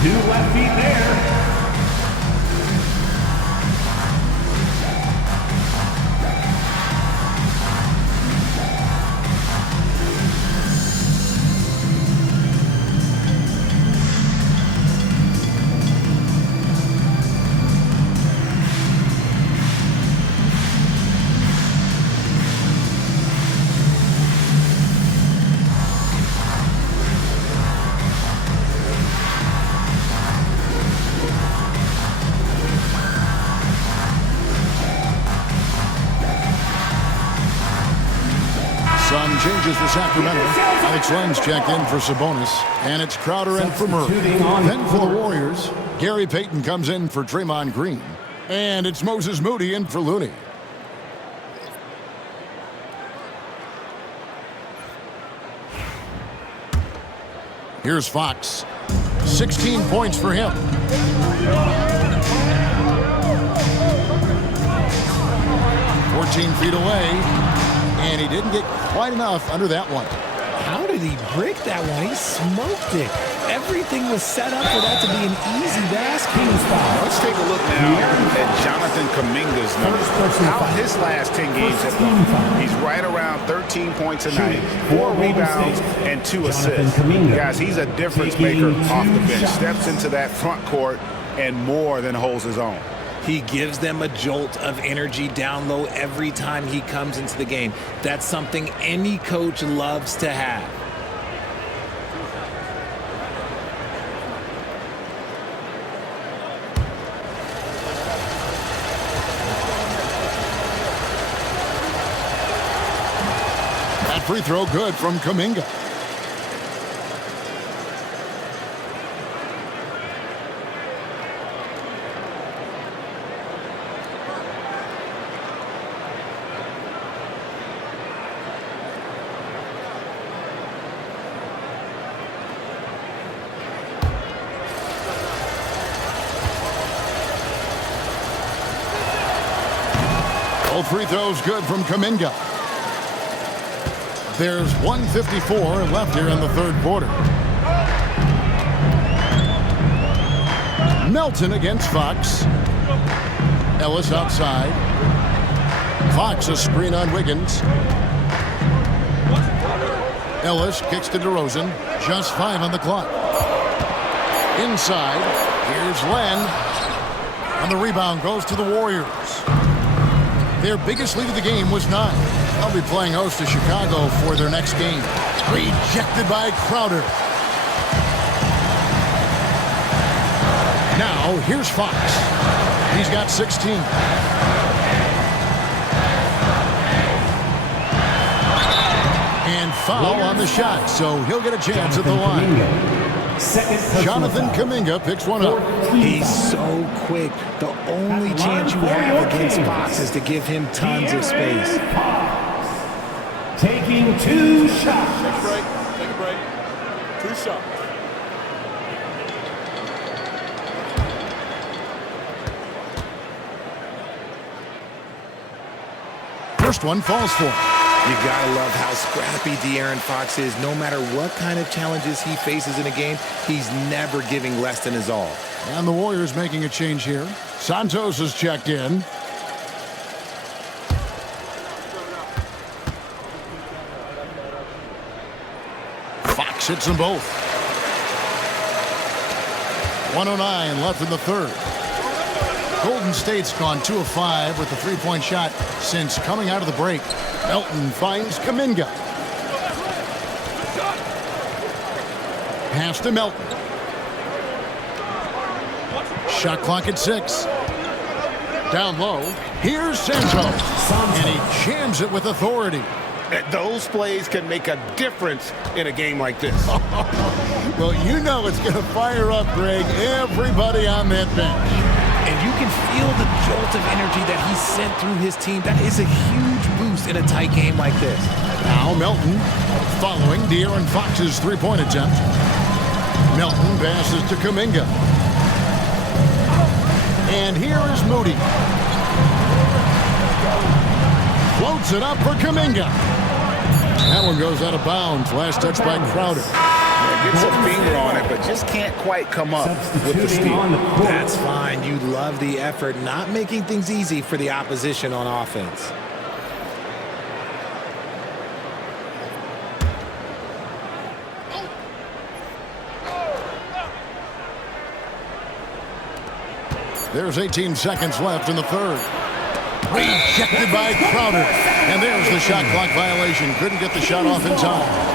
2 left feet there. Some changes for Sacramento. Alex Len's checked in for Sabonis. And it's Crowder in for Murray. Then for the Warriors, Gary Payton comes in for Draymond Green. And it's Moses Moody in for Looney. Here's Fox. 16 points for him. 14 feet away. And he didn't get quite enough under that one. How did he break that one? He smoked it. Everything was set up for that to be an easy basket. Let's take a look now at Jonathan Kuminga's numbers. How his last 10 games have gone. He's right around 13 points a night, 4 rebounds, and 2 assists. Guys, he's a difference maker off the bench. Steps into that front court and more than holds his own. He gives them a jolt of energy down low every time he comes into the game. That's something any coach loves to have. That free throw good from Kuminga. All free throws good from Kuminga. There's 1:54 left here in the third quarter. Melton against Fox. Ellis outside. Fox a screen on Wiggins. Ellis kicks to DeRozan. Just 5 on the clock. Inside. Here's Len. And the rebound goes to the Warriors. Their biggest lead of the game was 9. They'll be playing host to Chicago for their next game. Rejected by Crowder. Now, here's Fox. He's got 16. And foul on the shot, so he'll get a chance at the line. Jonathan Kuminga picks one up. He's so quick. The only chance you have against Fox is to give him tons of space. Taking 2 shots. Take a break. 2 shots. First one falls for him. You gotta love how scrappy De'Aaron Fox is. No matter what kind of challenges he faces in a game, he's never giving less than his all. And the Warriors making a change here. Santos has checked in. Fox hits them both. 1:09 left in the third. Golden State's gone 2 of 5 with the three-point shot since coming out of the break. Melton finds Kuminga. Pass to Melton. Shot clock at 6. Down low. Here's Santos. And he jams it with authority. Those plays can make a difference in a game like this. Well, you know it's going to fire up, Greg, everybody on that bench. And you can feel the jolt of energy that he sent through his team. That is a huge boost in a tight game like this. Now Melton following De'Aaron Fox's three-point attempt. Melton passes to Kuminga. And here is Moody. Floats it up for Kuminga. That one goes out of bounds. Last touch by Crowder. Gets a finger on it, but but just can't quite come up with the steal. That's fine. You love the effort, not making things easy for the opposition on offense. There's 18 seconds left in the third. Rejected by Crowder. And there's the shot clock violation. Couldn't get the shot off in time.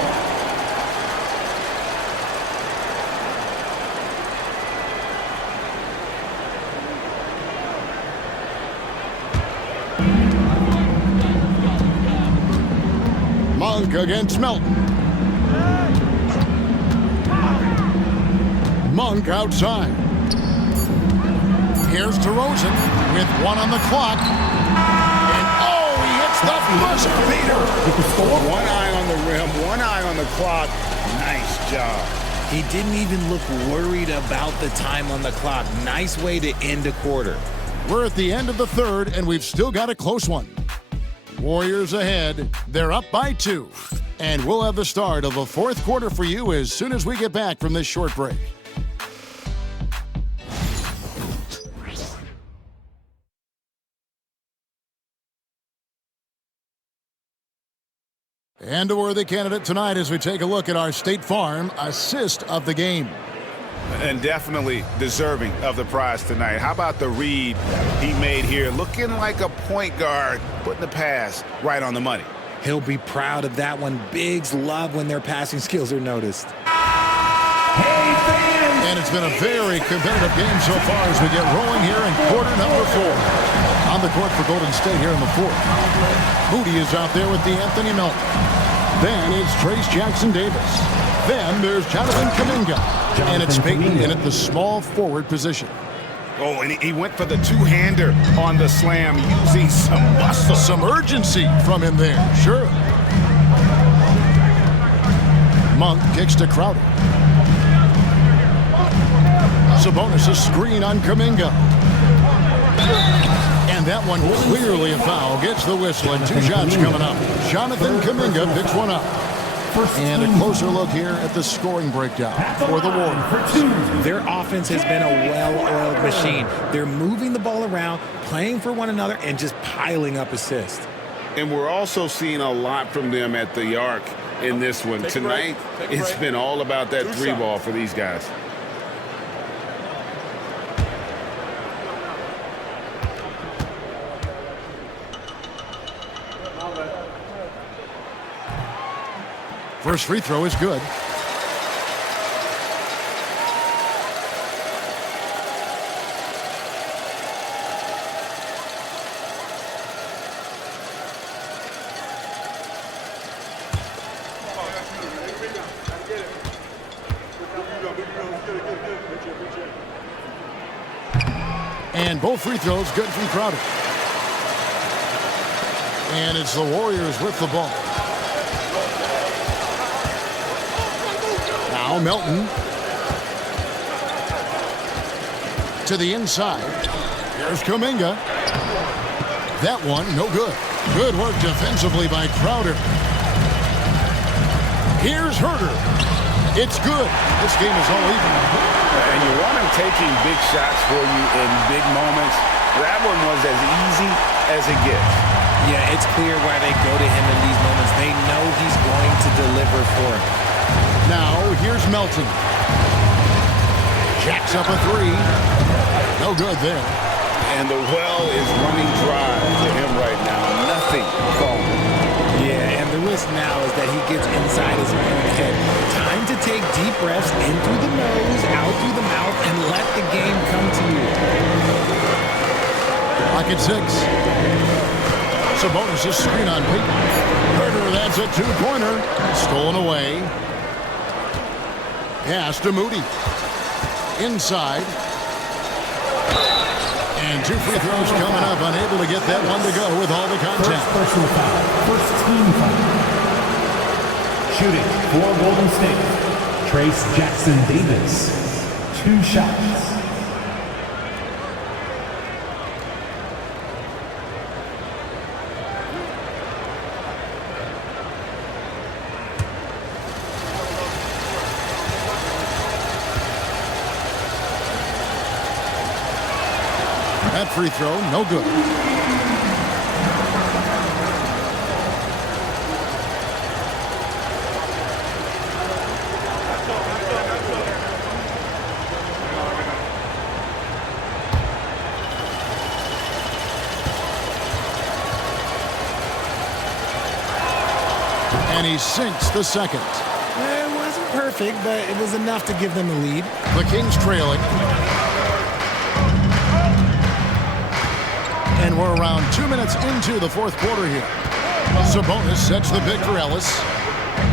Monk against Melton. Monk outside. Here's DeRozan with 1 on the clock. And oh, he hits the buzzer beater. One eye on the rim, one eye on the clock. Nice job. He didn't even look worried about the time on the clock. Nice way to end a quarter. We're at the end of the third, and we've still got a close one. Warriors ahead. They're up by 2. And we'll have the start of the fourth quarter for you as soon as we get back from this short break. And a worthy candidate tonight as we take a look at our State Farm assist of the game. And definitely deserving of the prize tonight. How about the read he made here? Looking like a point guard, putting the pass right on the money. He'll be proud of that one. Bigs love when their passing skills are noticed. And it's been a very competitive game so far as we get rolling here in quarter number 4. On the court for Golden State here in the fourth. Moody is out there with the Anthony Melton. Then it's Trace Jackson Davis. Then there's Jonathan Kuminga. And it's Peyton in at the small forward position. Oh, and he went for the two-hander on the slam, using some muscle. Some urgency from him there, sure. Monk kicks to Crowder. Sabonis a screen on Kuminga. And that one clearly a foul. Gets the whistle and 2 shots coming up. Jonathan Kuminga picks one up. And a closer look here at the scoring breakdown for the Warriors. Their offense has been a well-oiled machine. They're moving the ball around, playing for one another, and just piling up assists. And we're also seeing a lot from them at the arc in this one. Tonight, it's been all about that 3-ball for these guys. First free throw is good. And both free throws good from Crowder. And it's the Warriors with the ball. Now Melton to the inside. Here's Kuminga. That one, no good. Good work defensively by Crowder. Here's Herter. It's good. This game is all even. And you want him taking big shots for you in big moments. That one was as easy as it gets. Yeah, it's clear why they go to him in these moments. They know he's going to deliver for him. Now, here's Melton. Jacks up a 3. No good there. And the well is running dry to him right now. Nothing falling. Yeah, and the risk now is that he gets inside his own head. Time to take deep breaths in through the nose, out through the mouth, and let the game come to you. Clock at 6. Sabonis is screen on Peyton. Herter, that's a 2-pointer. Stolen away. Pass to Moody. Inside. And 2 free throws coming up. Unable to get that one to go with all the contact. First personal foul. First team foul. Shooting for Golden State. Trace Jackson Davis. 2 shots. That free throw, no good. And he sinks the second. It wasn't perfect, but it was enough to give them a lead. The Kings trailing. And we're around 2 minutes into the fourth quarter here. Sabonis sets the pick for Ellis.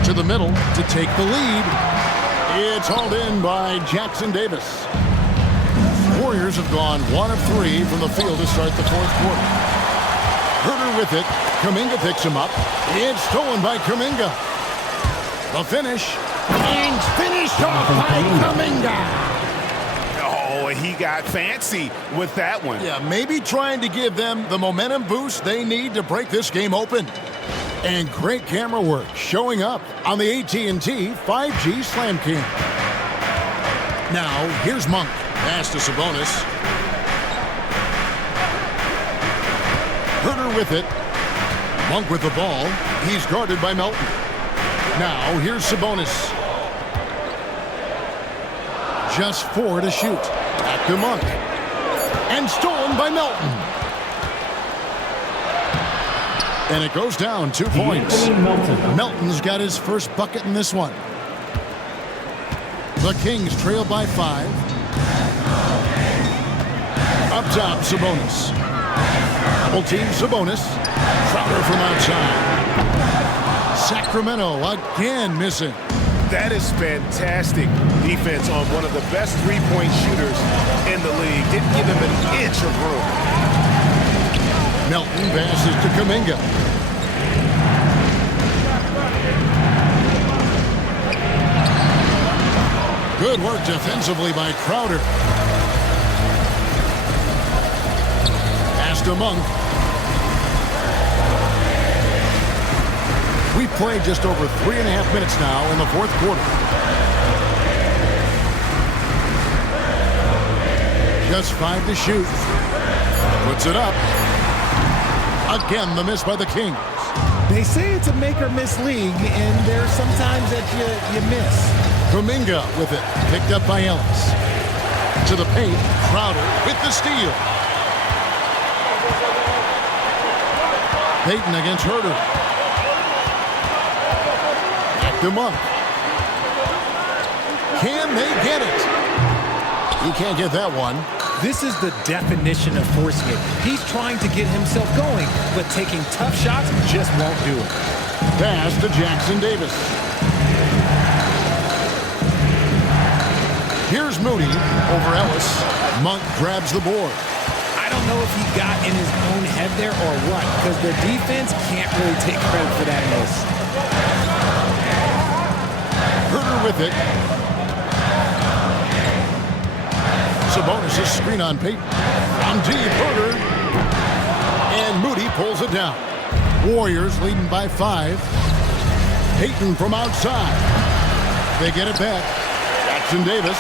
To the middle to take the lead. It's hauled in by Jackson Davis. Warriors have gone 1 of 3 from the field to start the fourth quarter. Herter with it. Kuminga picks him up. It's stolen by Kuminga. The finish. And finished off by Kuminga. Oh, he got fancy with that one. Yeah, maybe trying to give them the momentum boost they need to break this game open. And great camera work showing up on the AT&T 5G Slam Cam. Now, here's Monk. Pass to Sabonis. Herter with it. Monk with the ball. He's guarded by Melton. Now, here's Sabonis. Just 4 to shoot. Back to Monk. And stolen by Melton. And it goes down 2 points. Melton's got his first bucket in this one. The Kings trail by 5. Up top, Sabonis. Double team Sabonis. Crowder from outside. Sacramento again missing. That is fantastic defense on one of the best three-point shooters in the league. Didn't give him an inch of room. Melton passes to Kuminga. Good work defensively by Crowder. Pass to Monk. We've played just over 3.5 minutes now in the fourth quarter. Just 5 to shoot. Puts it up. Again, the miss by the Kings. They say it's a make-or-miss league, and there's sometimes that you miss. Kuminga with it. Picked up by Ellis. To the paint. Crowder with the steal. Payton against Herter. To Monk. Can they get it? He can't get that one. This is the definition of forcing it. He's trying to get himself going, but taking tough shots just won't do it. Pass to Jackson Davis. Here's Moody over Ellis. Monk grabs the board. I don't know if he got in his own head there or what, because the defense can't really take credit for that miss. Herter with it. Sabonis' screen on Payton. On deep, Herter. And Moody pulls it down. Warriors leading by 5. Payton from outside. They get it back. Jackson Davis.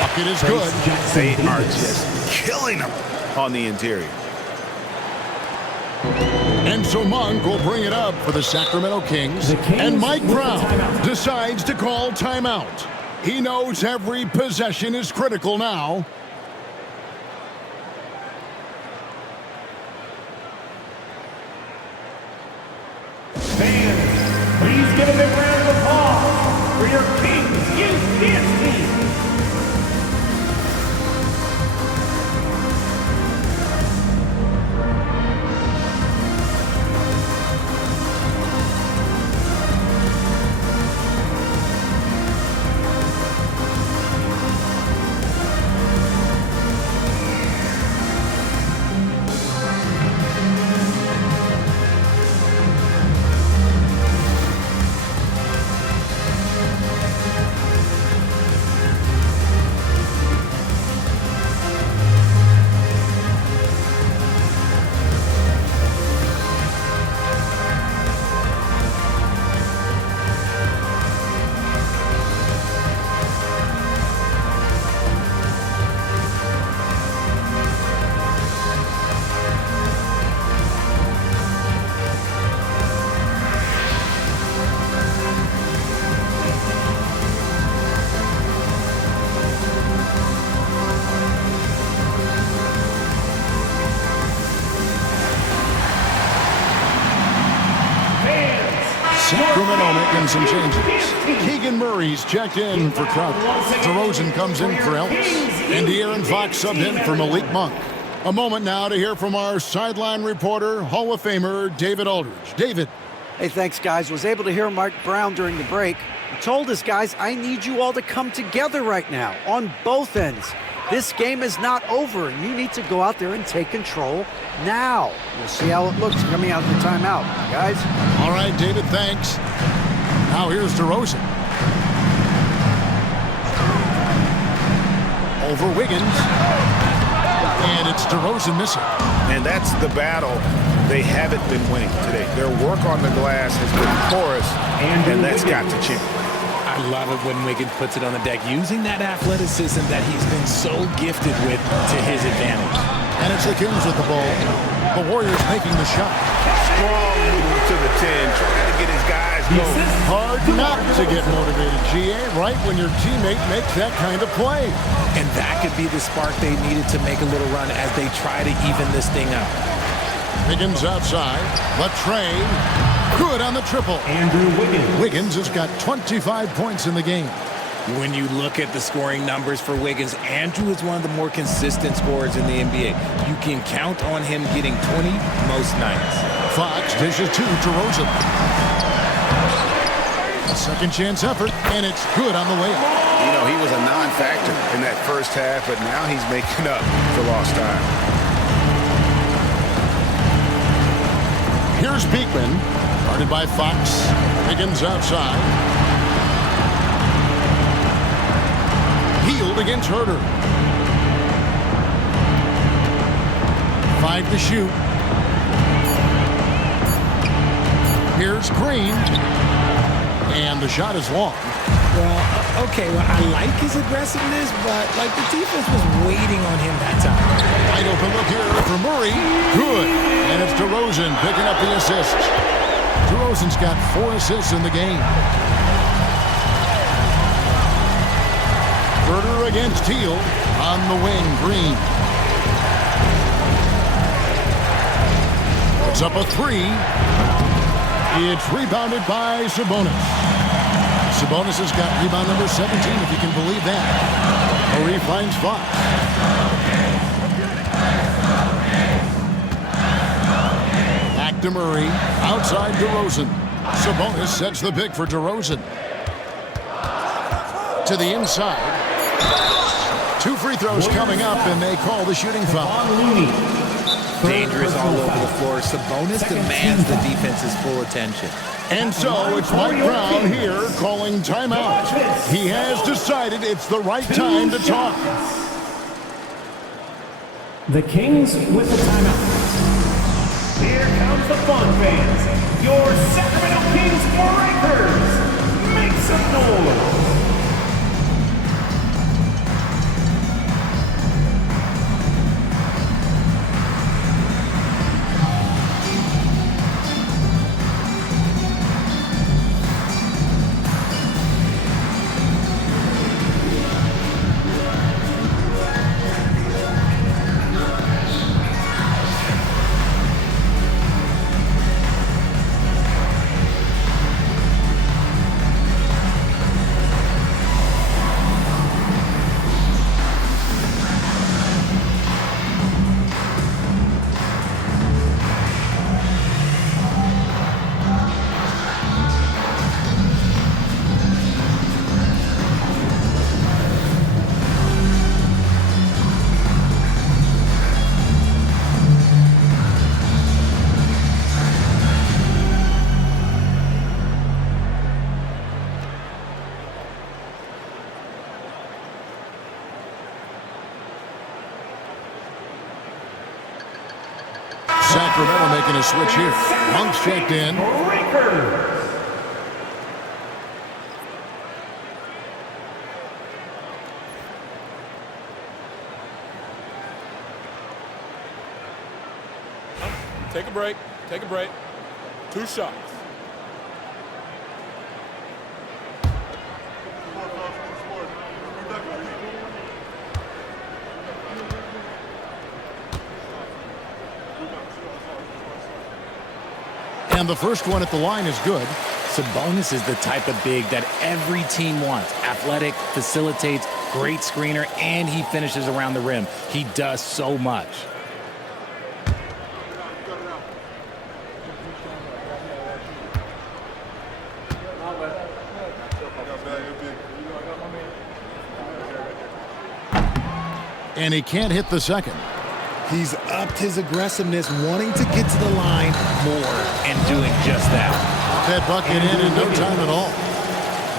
Bucket is good. They are just killing him on the interior. And so Monk will bring it up for the Sacramento Kings. And Mike Brown decides to call timeout. He knows every possession is critical now. Fans, please give a big round of applause for your Kings Youth Dance Team. Sacramento making some changes. Keegan Murray's checked in for Crowder. DeRozan comes in for Ellis. And De'Aaron Fox subbed in for Malik Monk. A moment now to hear from our sideline reporter, Hall of Famer David Aldridge. David. Hey, thanks, guys. Was able to hear Mike Brown during the break. He told us, guys, I need you all to come together right now on both ends. This game is not over, and you need to go out there and take control now. We'll see how it looks coming out of the timeout, guys. All right, David, thanks. Now here's DeRozan. Over Wiggins. And it's DeRozan missing. And that's the battle they haven't been winning today. Their work on the glass has been porous, and that's got to change. I love it when Wiggins puts it on the deck, using that athleticism that he's been so gifted with to his advantage. And it's the Kings with the ball. The Warriors making the shot. Strong move to the 10, trying to get his guys going. Hard not to get motivated, GA, right when your teammate makes that kind of play. And that could be the spark they needed to make a little run as they try to even this thing up. Wiggins outside. Latrey. Good on the triple. Andrew Wiggins. Wiggins has got 25 points in the game. When you look at the scoring numbers for Wiggins, Andrew is one of the more consistent scorers in the NBA. You can count on him getting 20 most nights. Fox dishes to DeRozan. A second chance effort, and it's good on the way up. You know, he was a non-factor in that first half, but now he's making up for lost time. Here's Beekman, guarded by Fox. Wiggins outside. Healed against Herter. 5 to shoot. Here's Green. And the shot is long. Well, okay, I like his aggressiveness, but like the defense was waiting on him that time. Wide open look here for Murray. Good. And it's DeRozan picking up the assist. DeRozan's got 4 assists in the game. Herter against Teal. On the wing, Green. Puts up a 3. It's rebounded by Sabonis. Sabonis has got rebound number 17, if you can believe that. Murray finds Fox. Back to Murray. Outside DeRozan. Sabonis sets the pick for DeRozan. To the inside. 2 free throws coming up, and they call the shooting foul. Dangerous all over the floor. Sabonis demands the defense's full attention. And so it's Mike Brown here calling timeout. He has decided it's the right time to talk. The Kings with the timeout. Here comes the fun, fans. Your Sacramento Kings Breakers. Make some noise. Sacramento making a switch here. Monk's checked in. Take a break. Take a break. 2 shots. And the first one at the line is good. Sabonis is the type of big that every team wants. Athletic, facilitates, great screener, and he finishes around the rim. He does so much. And he can't hit the second. He's upped his aggressiveness, wanting to get to the line more and doing just that. That bucket in no time at all.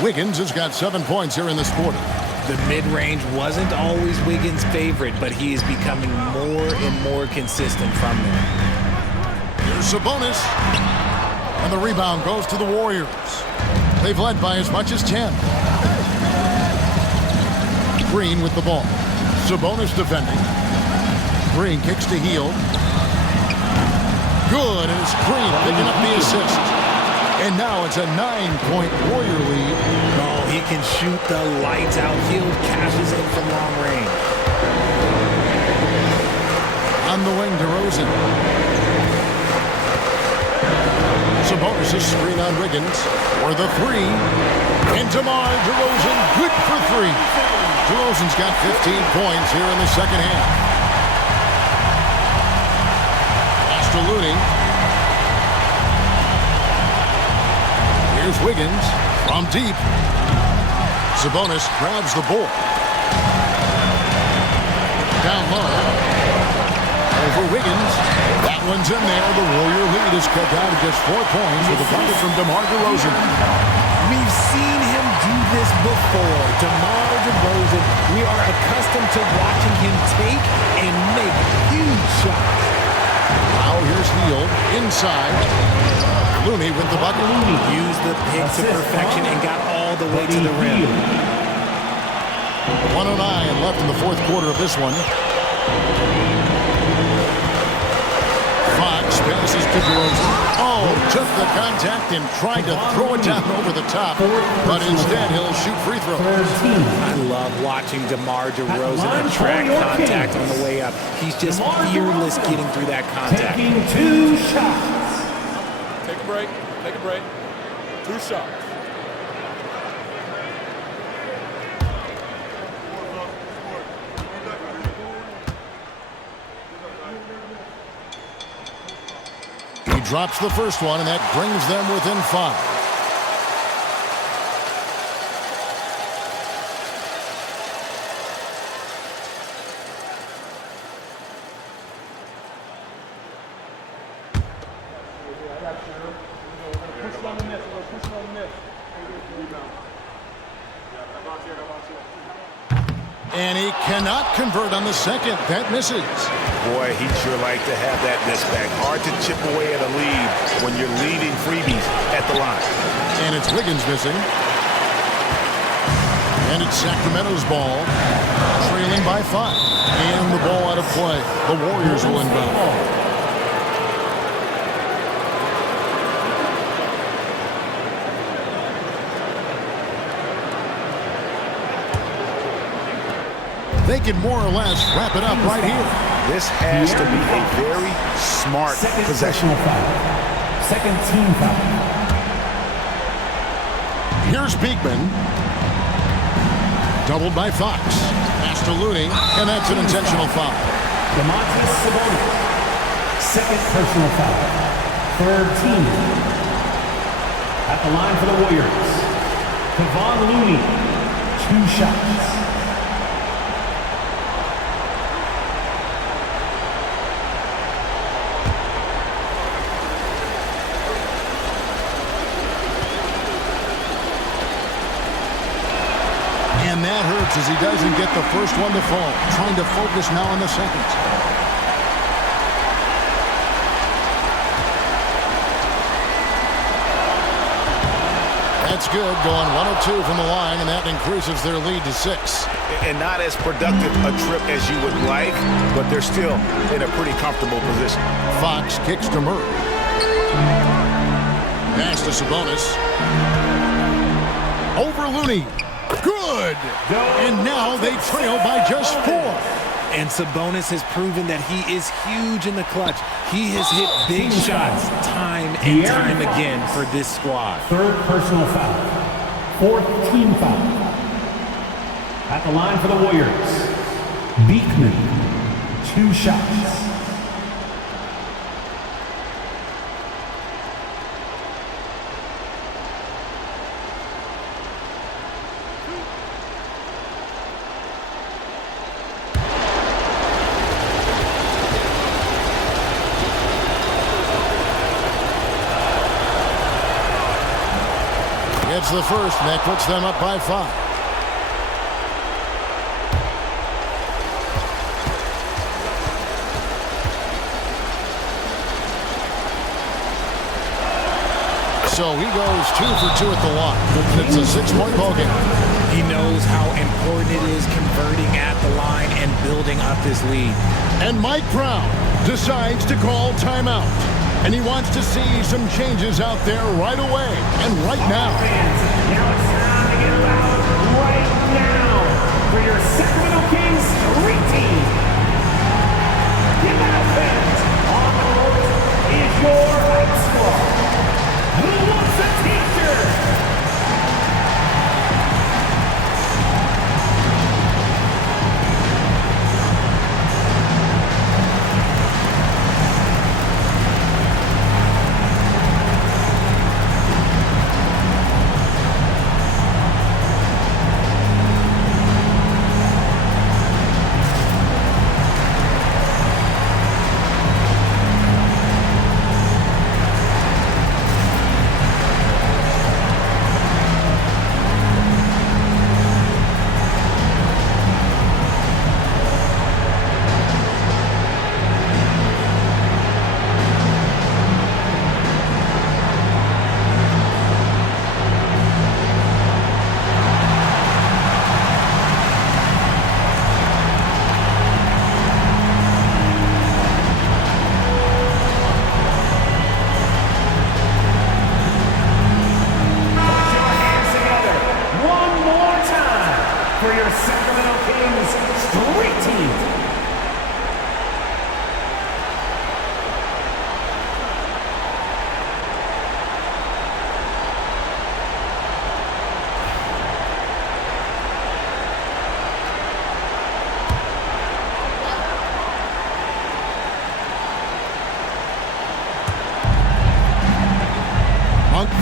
Wiggins has got 7 points here in this quarter. The mid-range wasn't always Wiggins' favorite, but he is becoming more and more consistent from there. Here's Sabonis. And the rebound goes to the Warriors. They've led by as much as 10. Green with the ball. Sabonis defending. Green kicks to Hield. Good, and it's Green picking up the assist. And now it's a 9-point Warrior lead. Oh, he can shoot the lights out. Hield cashes in from long range. On the wing, DeRozan. Sabonis' screen on Wiggins for the three. And DeMar DeRozan, good for three. DeRozan's got 15 points here in the second half. Pass to Looney. Here's Wiggins from deep. Sabonis grabs the ball. Down low. Over Wiggins. That one's in there. The Warrior lead is cut down to just 4 points with a bucket from DeMar DeRozan. We've seen him do this before. DeMar DeRozan, we are accustomed to watching him take and make huge shots. Now here's Hield inside. Looney with the bucket. Used the pick to perfection and got all the way to the rim. 1:09 left in the fourth quarter of this one. Fox passes to DeRozan. Oh, took the contact and tried to throw it down over the top, but instead he'll shoot free throws. I love watching DeMar DeRozan attract contact on the way up. He's just fearless getting through that contact. Taking 2 shots. Take a break. Take a break. 2 shots. He drops the first one, and that brings them within 5. And he cannot convert on the second. That misses. Boy, he'd sure like to have that miss back. Hard to chip away at a lead when you're leading freebies at the line. And it's Wiggins missing. And it's Sacramento's ball, trailing by 5. And the ball out of play. The Warriors will inbound. They can more or less wrap it up right here. This has to be a very smart possession. Second team foul. Here's Beekman. Doubled by Fox. Pass to Looney, and that's an intentional foul. Domantas Sabonis. Second personal foul. Third team. At the line for the Warriors. Kevon Looney. 2 shots. And that hurts as he doesn't get the first one to fall. Trying to focus now on the second. That's good, going 1 of 2 from the line, and that increases their lead to 6. And not as productive a trip as you would like, but they're still in a pretty comfortable position. Fox kicks to Murray. Pass to Sabonis. Over Looney. Good! And now they trail by just 4. And Sabonis has proven that he is huge in the clutch. He has hit big shots time and time again for this squad. Third personal foul. Fourth team foul. At the line for the Warriors, Beekman, 2 shots. It's the first, and that puts them up by 5. So he goes 2 for 2 at the line. It's a 6-point ball game. He knows how important it is converting at the line and building up his lead. And Mike Brown decides to call timeout. And he wants to see some changes out there right away and right now. Now it's time to get loud right now for your Sacramento Kings reteam. Give out fans. On the court is your hype squad. Who wants a t-shirt?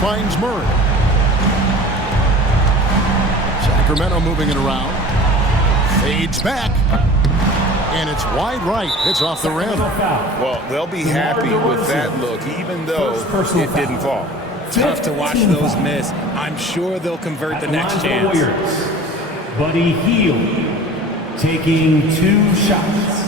Finds Murray. Sacramento moving it around. Fades back. And it's wide right. It's off the rim. Well, they'll be happy with that look, even though it didn't fall. Tough to watch those miss. I'm sure they'll convert the next chance. Buddy Hield taking 2 shots.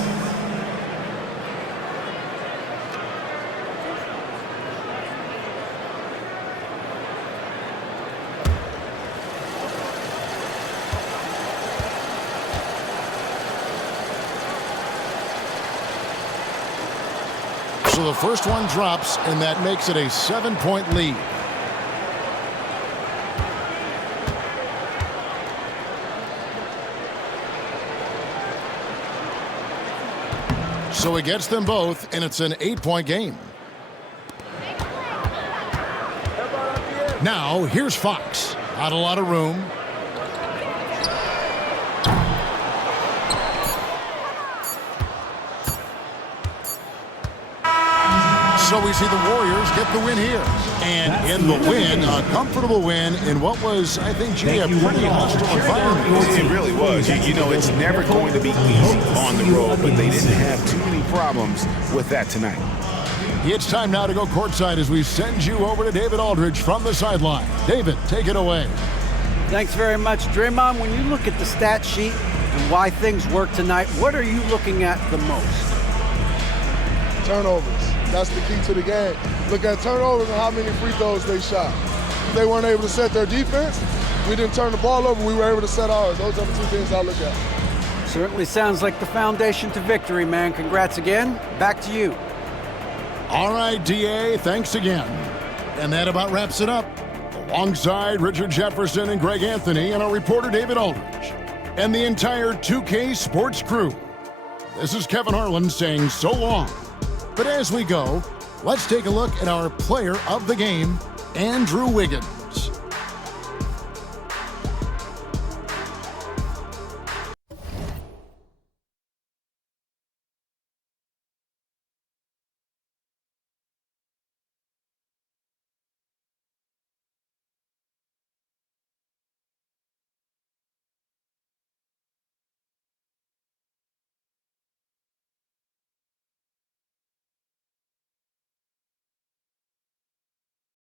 So the first one drops, and that makes it a 7-point lead. So he gets them both, and it's an 8-point game. Now, here's Fox. Not a lot of room. So we see the Warriors get the win here. And in the win, a comfortable win in what was, I think, G, a pretty hostile environment. It really was. You know, it's never going to be easy on the road, but they didn't have too many problems with that tonight. It's time now to go courtside as we send you over to David Aldridge from the sideline. David, take it away. Thanks very much, Draymond. When you look at the stat sheet and why things work tonight, what are you looking at the most? Turnovers. That's the key to the game. Look at turnovers and how many free throws they shot. If they weren't able to set their defense, we didn't turn the ball over, we were able to set ours. Those are the 2 things I look at. Certainly sounds like the foundation to victory, man. Congrats again. Back to you. All right, DA, thanks again. And that about wraps it up. Alongside Richard Jefferson and Greg Anthony and our reporter David Aldridge and the entire 2K Sports crew, This is Kevin Harlan saying so long. But as we go, let's take a look at our player of the game, Andrew Wiggins.